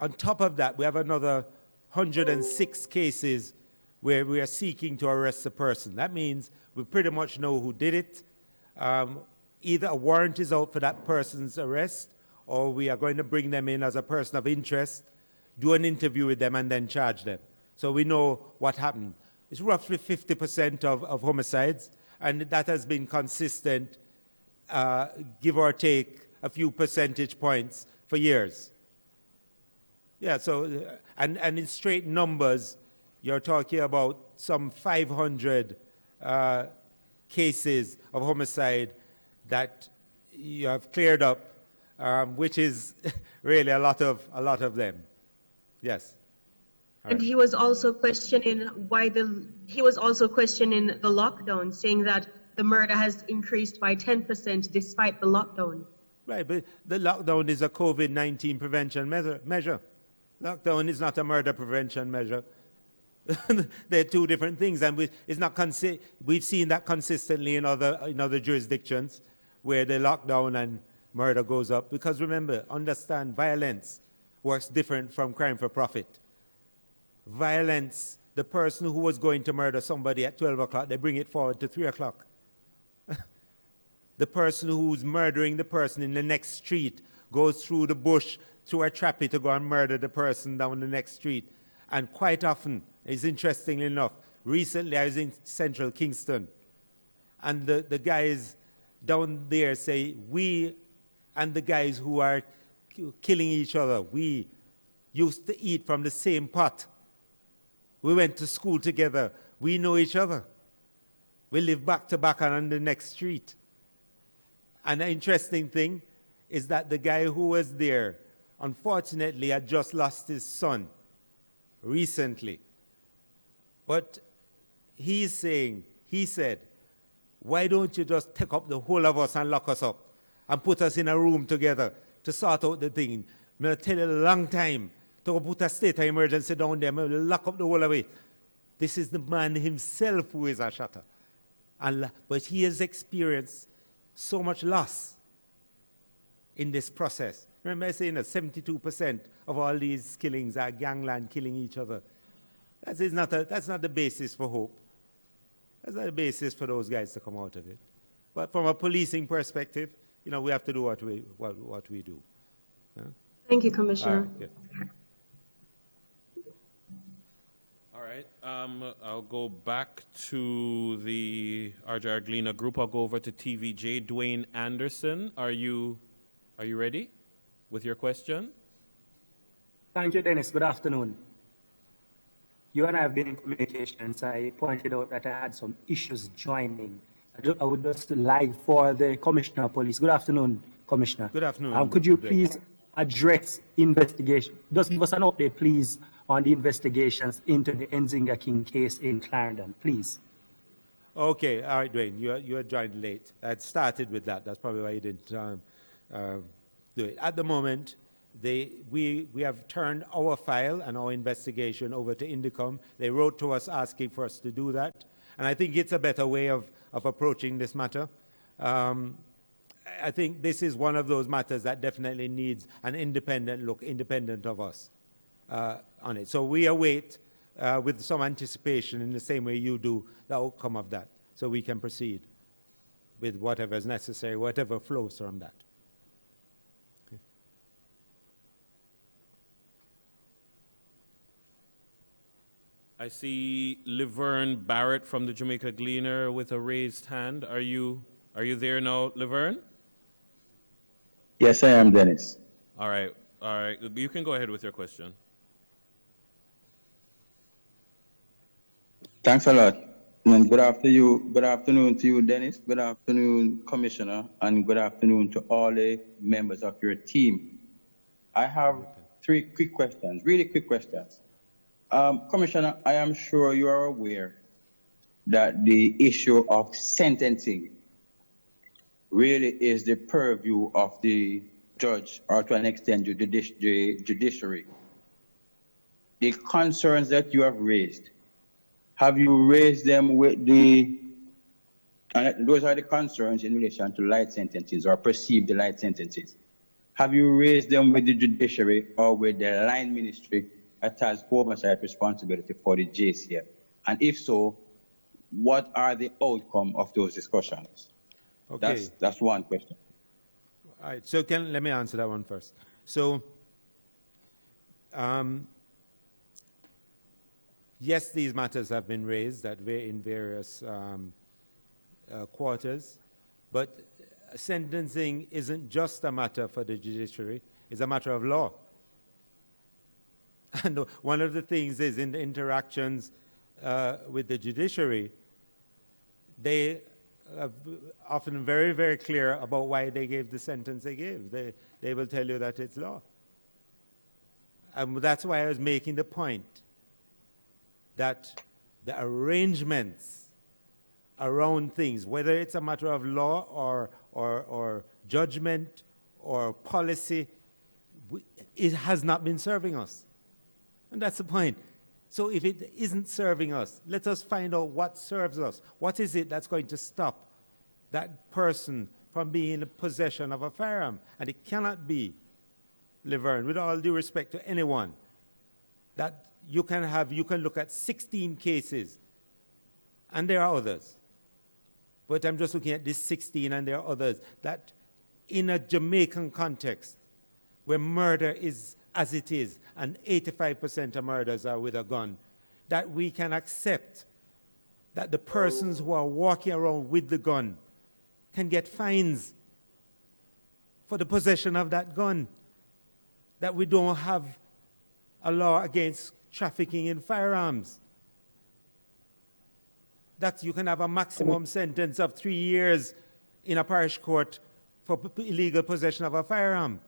On top of that, we have another 106 cases where we are seeking to arrest the person. That means we pretty much know who did it. Either a warrant is out for that person's arrest, or we are going to bring them in as a person of interest, do an interview with them, and then charge them. So we know what happened. It's roughly 50% of homicides, and that has been consistent, give or take a few percentage points for years. Yeah, so, and in straight numbers, you're talking about some 500 cases of homicide that you have cleared up, which is really a lot of them. Yes. And he was also questioning the lockdown, saying that the murder has increased by 10% despite the lockdown. Right, but the lockdown is a COVID-19 prevention measure. Lockdown is not a murder prevention measure. They're two different things, and we've seen that consistently in other jurisdictions where the lockdown and murder goes up. Because remember, understand, violence works different from crime for profit. Violence, the person who was going to murder somebody at 12 o'clock, they bring it forward to 3 o'clock. The person who's murdering the person in the next street goes through the bush, through a trappy to go and murder the person down the next street. And quite often, it's interestingly enough, recently I was in central Kingston, and the guys down there say, we and the guys who are killing each other, we used to eat from the same pot. We went to school together. We know each other. We live back to back on the next street. And the interesting thing is that the guy who was there, unfortunately, had just lost his son recently. But he said, why don't you just take up the whole of us and lock us up and put us in a room together to sort out the thing? I'm going to tell you a long time to put a state of emergency down there, I'm going to lock up the whole of it. This is the man himself who is a shutter. But he has experienced so much loss in this process. Remember I saying that 72% of all these killings are gangland killing each other. That's not the basis for hope. That's not the basis for those guys to come out of it. But from a policing perspective, we have to do what we do. Thank you, Commissioner. Right, All right. I'll go back to the RJR Gleaner group. I'll go over to TVJ. Dwayne Anderson, are you ready with your question? Thank you, Dennis. Good afternoon. You and I have been in communications. I pointed out that I had some issues joining. I would just like for the Commissioner of Police. Good afternoon, Commissioner. Good afternoon. Could you please address investigation? Just give us an update, please, on the investigations into the Nzinga King case in Clarendon, please. Okay, all right, Dwayne, you had joined late. I had started with that. That's probably why you didn't do it. At the moment, we have turned our file and our investigation over to Indicom. They wrote to us asking for us to do that. And I think it's a better way of approaching this matter. I think this is one of those matters that definitely needs an independent look, independent of us, on it. So we await with some anticipation, in the same way you do, the outcome of that, so we can proceed with whatever is necessary, whatever flows from that. Okay. I see Laverne Barrett from the Jamaica Gleaner with a raised hand. Are you there now, Laverne? Yes, I am, Dennis. All right. You can go ahead with your question. Thanks a lot. And good afternoon to you, Dennis. Good afternoon, Commissioner, and good afternoon to all the members of your team. I have three quick questions, really quick questions. Commissioner, I am sure you are aware that the issue of sentencing really is the purview of the judge, or to an extent, the judiciary. The concerns that you have raised, have you raised them with those are the concerns in relation to light sentences or perceived light sentences. Have you raised them with the judiciary or with the line ministry that has oversight responsibility for the JCF? And if so, what are the outcome of those discussions? Okay. That's one question. All right, so let me answer that one first. So, yes, these matters have been raised in various quarters, but sentencing isn't just a matter for the judiciary, it's a matter of law. And one of the things is in the interactions with the judiciary, they are often very, very clear about why they gave the sentence they gave. They will tell you that it's law. And that's why I was making the point that the arrangements around things, whether it's a matter of law or judgment or policy, it has not been serving us. And that's the point. So if it isn't serving us, let us find out what serves us. What is it that's going to stop that person from being in possession of a firearm? And it cannot be, Laverne, with all due respect to anyone, that you can look at 16 cases, and there are others. But I'm just looking at this 16, and there are others, that in a Jamaican context, where murder is as it is, and 85% of murders are with a gun, that we can accept that the persons who are walking around with the gun can get fines for the possession of that gun, that we don't have a law against trafficking in firearms, that you can have a maximum sentence of 3 years in a parish court for illegal possession of a firearm,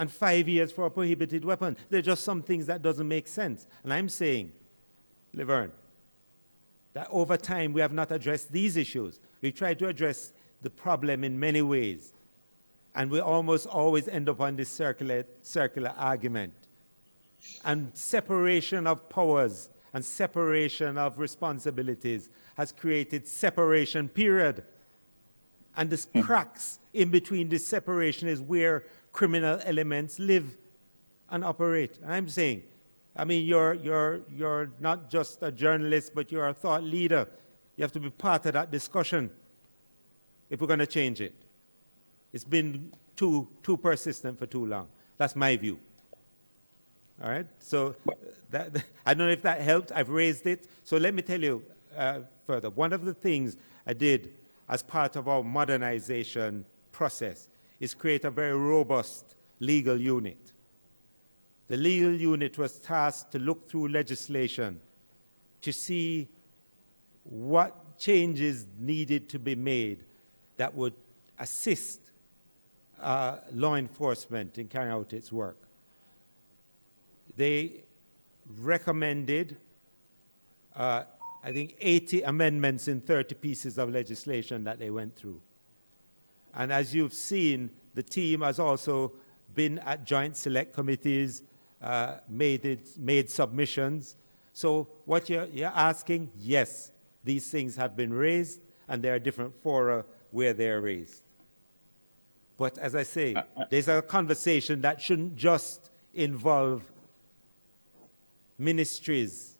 and 5 years for a prohibited weapon. There are just some things that doesn't make sense. And I'm saying, Laverne, that over time we have not addressed these issues. We've tried to address the problem in many ways. And we almost always end up on this circular argument. And separation of powers and separation of responsibilities has created separation, period. And this cracks in between this separation is where criminal elements live and operate. And I'm saying, I mean, you're not just a journalist, but you're a thought leader. You have to be part of that discussion if we're going to change it. It's been too persistent for too long. That's my view. All right? So I don't know if that helped. I've raised it. So let me tell you further. One of the things I did as part of our modernization process is create a very robust legal unit. The legal unit was tasked to look through legislation to see what changes needed to be made that would assist law enforcement in carrying out its work. They recommended, I think, 80 amendments in 30 pieces of legislation that they went through. And as you've seen, the team has also been at joint select committees, made submissions. So what you're asking, yes, these things have been raised, and there are different fora where they're raised. But as I say, there's a conversation that shouldn't just involve ministries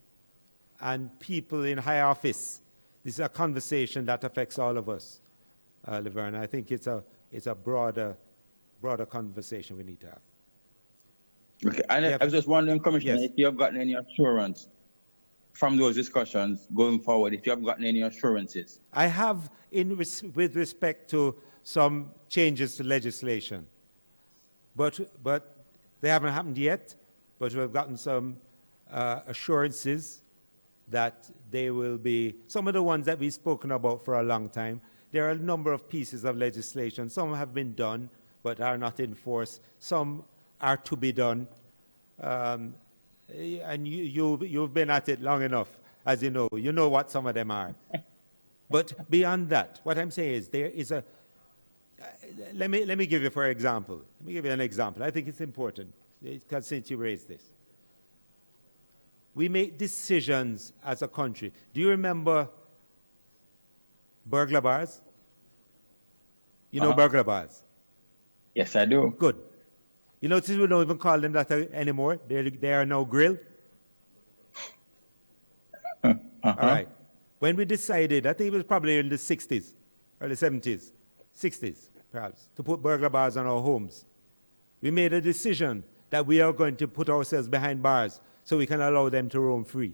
and people in high office. This is a conversation that affects all of us, Laverne. I think it's a broader conversation we need to have. Okay, I was just wondering, Commissioner, if you have gotten any assurance from those discussions going forward, if you have gotten any assurances. I have, with respect to some changes to legislation, but they haven't happened yet, but we've gotten some assurances that they will be, some of the ones that we've spoken about for a long time. There are a number of pieces of legislation. Some have been done, but are not in force. Some are to be done. And you've been at it long enough, as you know what some of them are. But beyond that, what I'm saying is there is a, let me give you, for example, let me give you an example. I think it's important, because since you raised this. We make decisions as a country. Do you remember burglar bars? You know burglar bars? Yes, I do. Good. You notice we don't even call them that anymore. They are now grill. All right. When we decided, I think it was probably in the 60s, early 70s, 60s perhaps, to put burglar bars on our homes, we made a decision that we are going to put ourselves behind bars so we can allow them to roam free.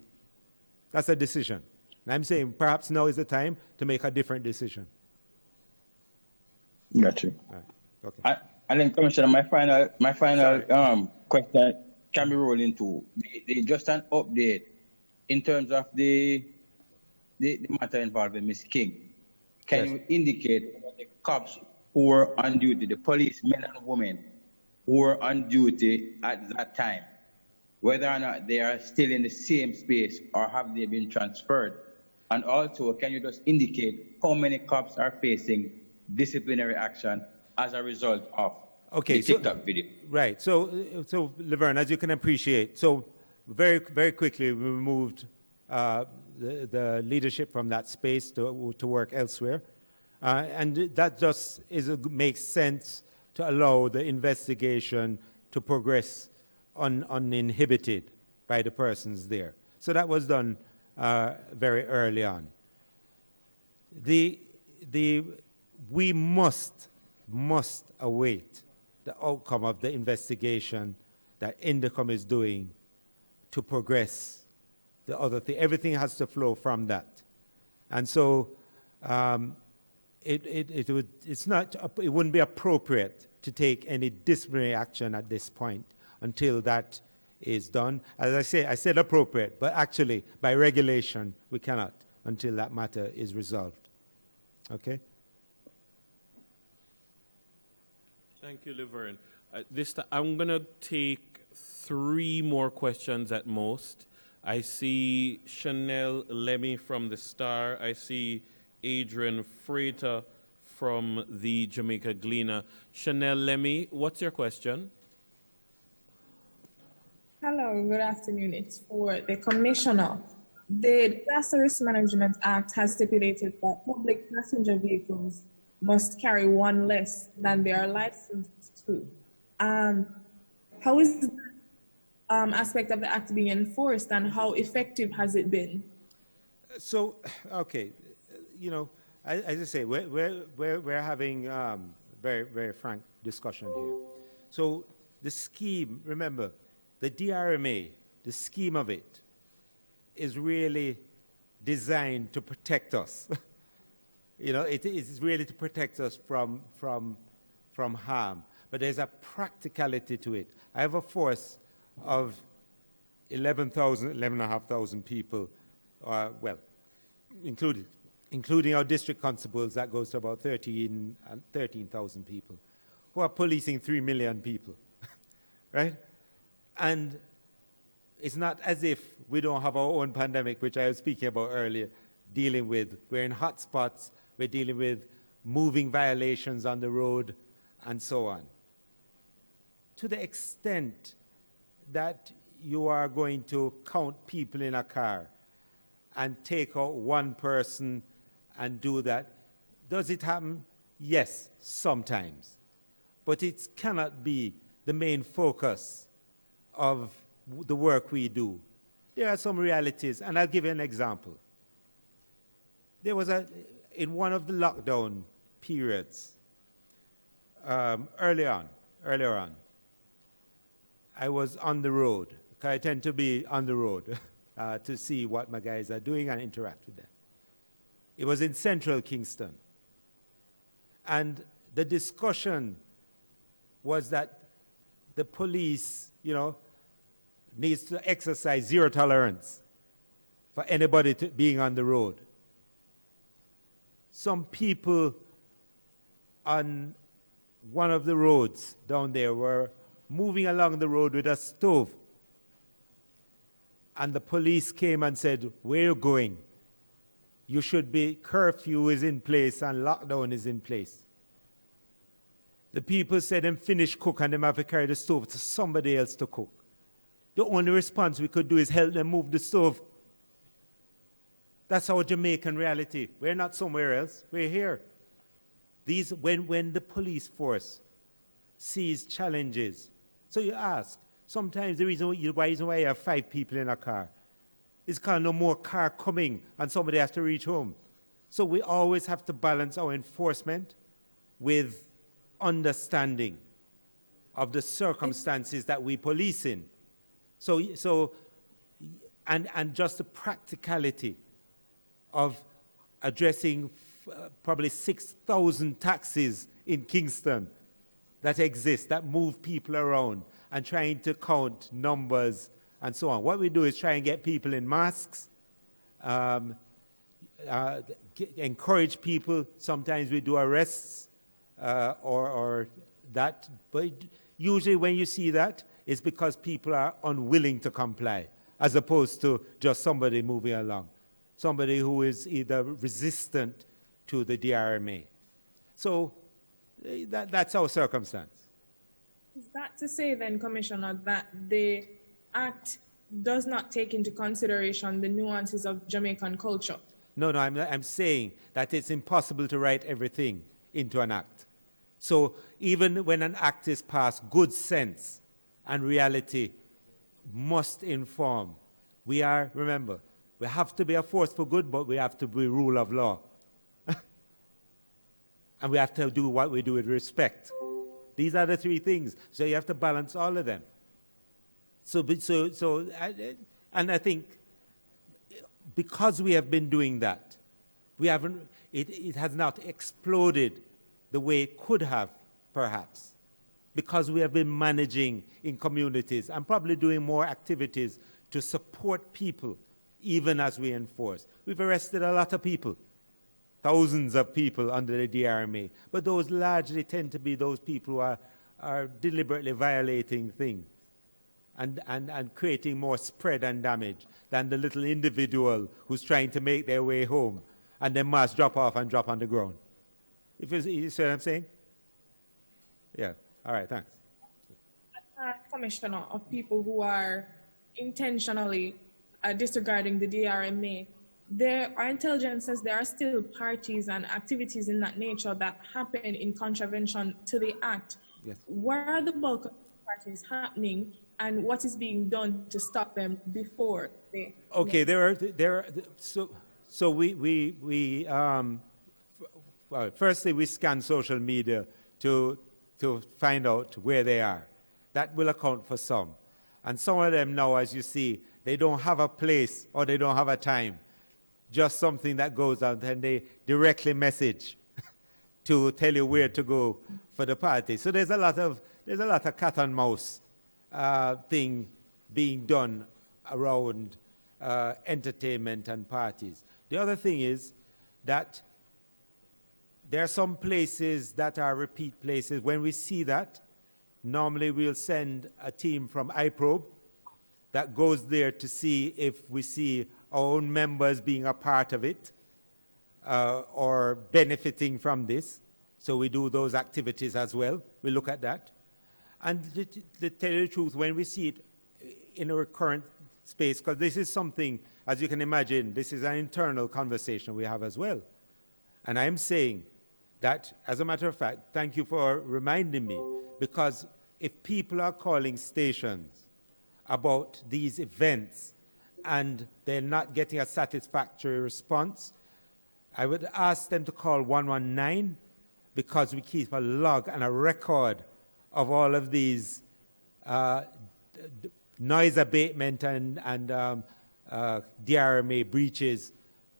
That's a decision. And I'm saying perhaps now is the time to make a different decision. Got you. All right. Okay. And then, Commissioner, my final question can be rolled into just an update in terms of the matter involving Ms. King. Can you indicate the cops who were on duty, the police, men and women who were on duty at that time, whether or not they are still in the same space or have they been transferred? And also, can you just indicate how many cops are facing disciplinary action as a result of the TikTok video? Right. So Laverne, as you can appreciate, so very, very quickly we moved the leadership from that space to work elsewhere. And that just makes sense to allow the investigation to progress uninhibited by the persons there. So that was done very early on. We must await the outcome of the investigation that Indicom is doing to progress the other thing. Everything has to flow from that. And so it wouldn't be appropriate to take any disciplinary action at this point until that is done. As I said appropriate, but actually by regulation we cannot until that matter is resolved. Okay? Thank you, Laverne. I'm going to take 3 more questions at most. I see Chanel Lemmy from the Star. I see Adrian Freighter from the Jamaica Gleaner. Chanel Lemmy, what's your question? Hello, good afternoon. It's for the Commissioner. The Disaster Risk Management Act has stipulated that public passenger vehicles must carry 1 less than they are licensed to. How is that aspect of the act being enforced, and how effective has it been? So, okay, as I say, we're having very, very frank discussion here. So the scheme, remember, the DRMA, the scheme of it, is really designed to protect us. It is really to protect us from harm. But there's a practicality to it. I have a force of 11,500 people, including our district constables, that goes to about 13,000 people, who are policing 3 million people, right? And it's not as if we don't have our own pandemic, which I was speaking about earlier, dealing with. We're in hotspots, we're dealing with moving violations on the road, and so on. To the extent that you are going to count people in a car and take out one person and do that, does it happen? Yes, sometimes. But it cannot be the main focus of the work we do. There are some realities, and I'll give you an example. There was in one of the lockdown periods, earlier on, I was on the road. I tend to be on the road to see what my guys are doing and interact with them. It was in central Kingston. And the discussion was that the police, needs to exercise zero tolerance for anybody being on the road. Some people on one of the roads down there were moving along the road with a stove. And the police came and said, "Where are you going? You should be, curfew is in place and lockdown is in place." The people said them finish cook and them have to carry the stove to somebody else to cook. The only response we could do is help them move the stove. That's our Jamaican reality. We're not somewhere else, we're here. When the police force sees challenges, so you ask, sometimes the reason why you have 5 people in a car is because no more car coming and somebody has to reach home. So we always have to balance our enforcement with understanding of the circumstances that we police in. And just the practicality of addressing probably 6,000 taxis in Kingston that exist, that move people around, and trying to count numbers and so on. What we do is try and get people in masks, encourage people. Sometimes we do arrests or that. But usually when you see that, it's because people are unwilling to comply, as opposed to just somebody moving along, somebody who is either resistant to the DRMA. So that's our circumstance. Is that to say then, Commissioner, that the Act does not take into consideration the nuances of Jamaican culture? No, I'm saying that it's impossible to write everything into an act. So even when an act is passed, good sense and reality must inform. Remember, we have to be a force for good, but we have to be rule of law. And we have to do what we do with respect. These are the 3 things. So you have to balance all of them. And I think because we have been doing that, it has not exploded the way it could have, perhaps, because we have been managing in communities and probably doing more activities to support people, even as we enforce. We've arrested a lot of people, thousands of people under the DRMA, but those largely tend to be those people who are deliberately violating things and creating more spread and damage than the little individual who's trying to make their way home and then must drop off and drop on the ground. You see what I'm saying? Yeah. All right, thanks. Commissioner, of people who are intentionally disregarding the DRMA, our intelligence says there are still parties and activities in that nature that happen in contravention to the Act. Yes. Where are the bulk of parties happening, and what is being done to stop them before they? Okay, firstly, we scan social media to find out where they are. That will account for some. And some of them now, as you see, they don't have a place or they don't have a time. Just something that goes out and they directly message to tell you where to go for the party. So there's a lot of cat and mouse thing being done around entertainment and parties. The other thing is that there are some places that are repeat places. When we see that, normally we'll send a team from iProbe that goes there to see if we see our own members being a part of it or benefiting from this. So we do those activities as well. We look at that. And to tell you the truth, when we see it in our current space, because this is something, as you can imagine, this is an internal conversation we have as well. And I'm saying that, as a matter of fact, thank you for reminding me, because if people are calling stations about these events and they're not getting a satisfactory response, I would ask them to call 119, because we keep a log and a record of all of these noise abatement and DRMA breaches,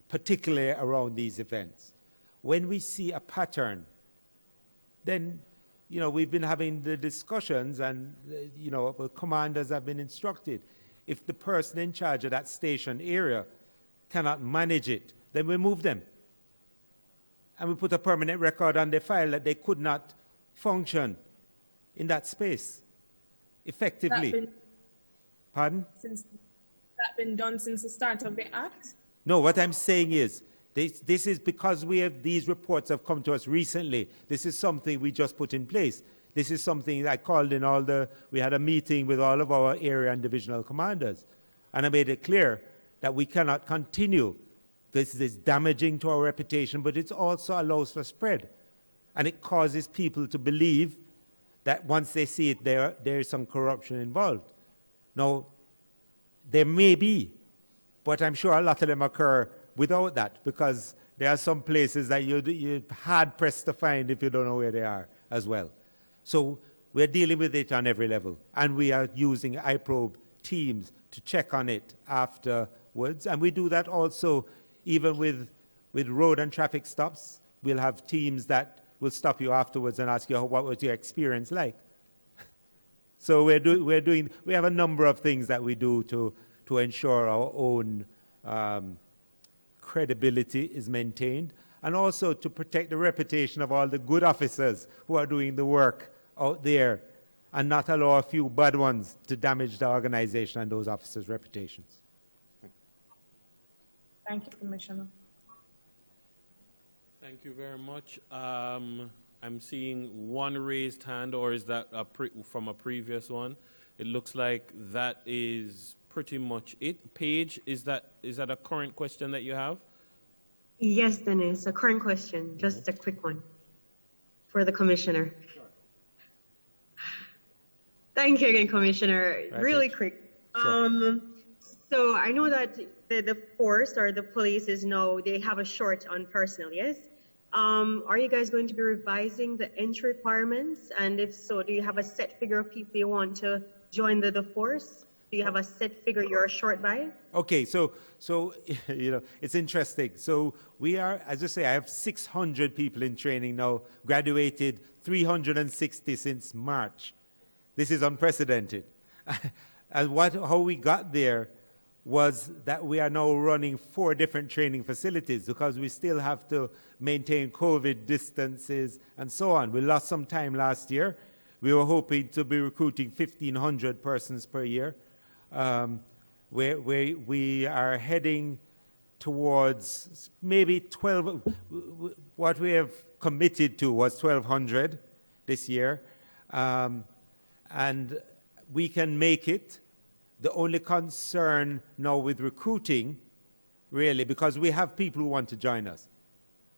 particularly around these events. When we see a pattern, then, you know, we've been having the discussions and, you know, the commanders have been instructed. If the person in charge of that station area cannot manage it, then we move them. And we put a permanent record on the file that they could not function in that space effectively. Pardon? That been done since the start of the act? No, what I'm saying is, this is because these reports have come to us recently. This is something we just put in place. This is something I called in we had a meeting with all of our area and divisional commanders. And I made it clear that we cannot continue. This is damaging to our reputation, but it also allows for spread. And it causes people to believe that once they see it, there is some corruption involved. Now, there may be, but I'm sure a lot of them occur without that, because there are some places that you're hard-pressed to find if you don't know where they are as well. So we're dealing with it on every level, and we are using iProbe teams to check on it afterwards. And we do that also even with road and traffic stops. We'll have teams that will stop you afterwards and ask you, what was your experience like? So we have a number of things that we do to ensure our own credibility is maintained, and also to protect the reputation of all the good officers who are doing the work out there, and not allow a few bad ones to damage the organization and those officers' reputations. Thank you, Commissioner. Thank you very much. I'm seeing one raised hand, or is that from a previous one? It looks like that is pretty much it. Paige, is that a current question that you have? Yes, Dennis, a current question, just a quick one for the Commissioner. Sure. Thank you again, Commissioner. Right, really Paige. quick. Sure. So I know that the force or the police is now, they have a short on personnel, yes? Are you guys going to be revising the entry requirements? And if so, do you have a set figure of people you want to join the force? Do you have a set figure you're short by? Okay, so you know, it's interesting. So we are, as I say, I have 600 people in training now, graduated 360 since March. This is unprecedented. And how we got there was that we are now running 4 different training facilities, because we still have to maintain COVID distances and so on. We lost some time last year. We were hoping to be recruiting 1,500 persons per year. We are heading towards maybe 12. What we have committed to was 1,200 this year. And we can make it. The only concern now with recruiting, really, because we have people who want to join us.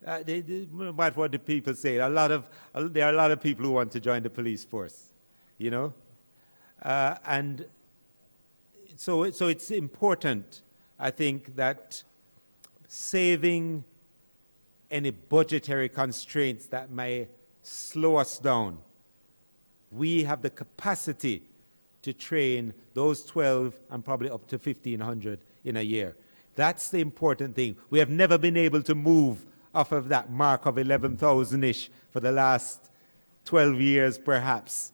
What do people say? There are a lot of people who want to join the police force, you know? And so it's important, I think, that saving any budgetary constraints that may slow us down, we have the capacity to train those 12 and probably up to 1,500 in a year. That's the important thing. We have never been able to move off of that mark of 11,000-ish for the last 12 years, perhaps.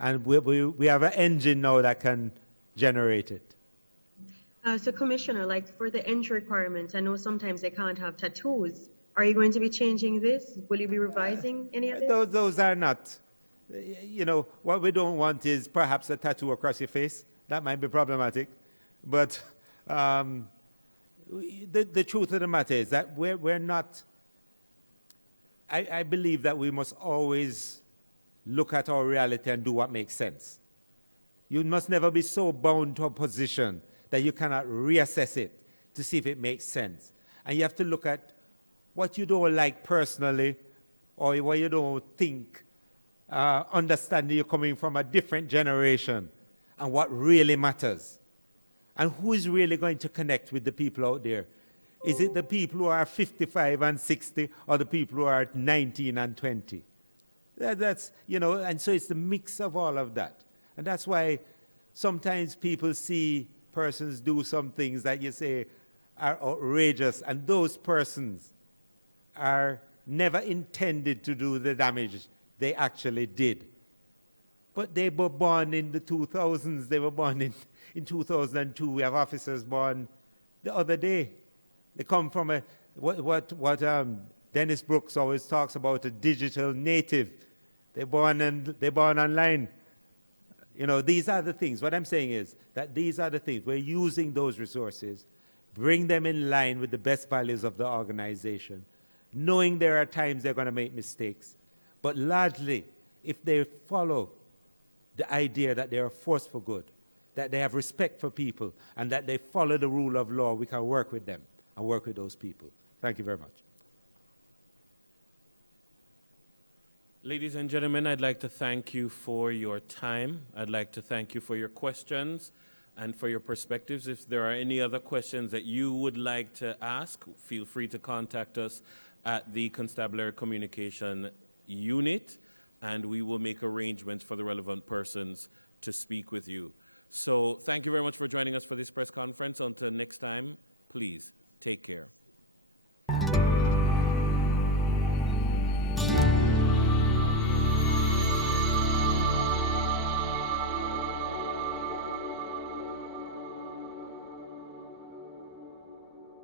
And we have an engine now that can generate it. So Commissioner, like for the entry requirements, I know sometimes they can't have tattoos. Are you going to be changing this? Will you be revising any of this? Those are not. You know, what we don't want is perhaps a tattoo across your face. That might be problematic. But the truth of the matter is that we're not. I believe that we must always look at our reality and do what makes sense. You must never be so bound to a position that you cannot reassess it to see if it makes sense. And you have to look at what you don't like personally or what you don't think, understanding you're coming from a different generation and what really matters. And who is really going to connect with the people out there? Is it the people who are 55 and 60 or the people who are 19 and 20? That's, you know, and so it's the mix of all of that. And that's why sometimes people see persons do some things that you say are outrageous, and those persons are never intended to do the damage they actually did. But they were born in the 2000s. They were born in 2002. We have officers born the other day. They come from what Dennis Brooks always talks about, a digital native. They're born online. You know, these are the things. What I'm saying is that these are the things. We're using those resources, bring them in line with the best values of the organization, knowing there are times they're going to make mistakes. But largely, if they follow the idea that they are a force for good, that they have respect for people, and that they follow the rule of law, we can work with them and work with those people. Thank you very much. Ladies and gentlemen, I'd like to thank you for your time. I'd like to thank you for your questions and for your perspectives. If there are any other questions that you would like to ask, feel free to contact us at the Constabulary Communication Unit, and we will make arrangements for the relevant persons to speak with you. So thank you very much for joining us for this press conference. Until next time, please take care.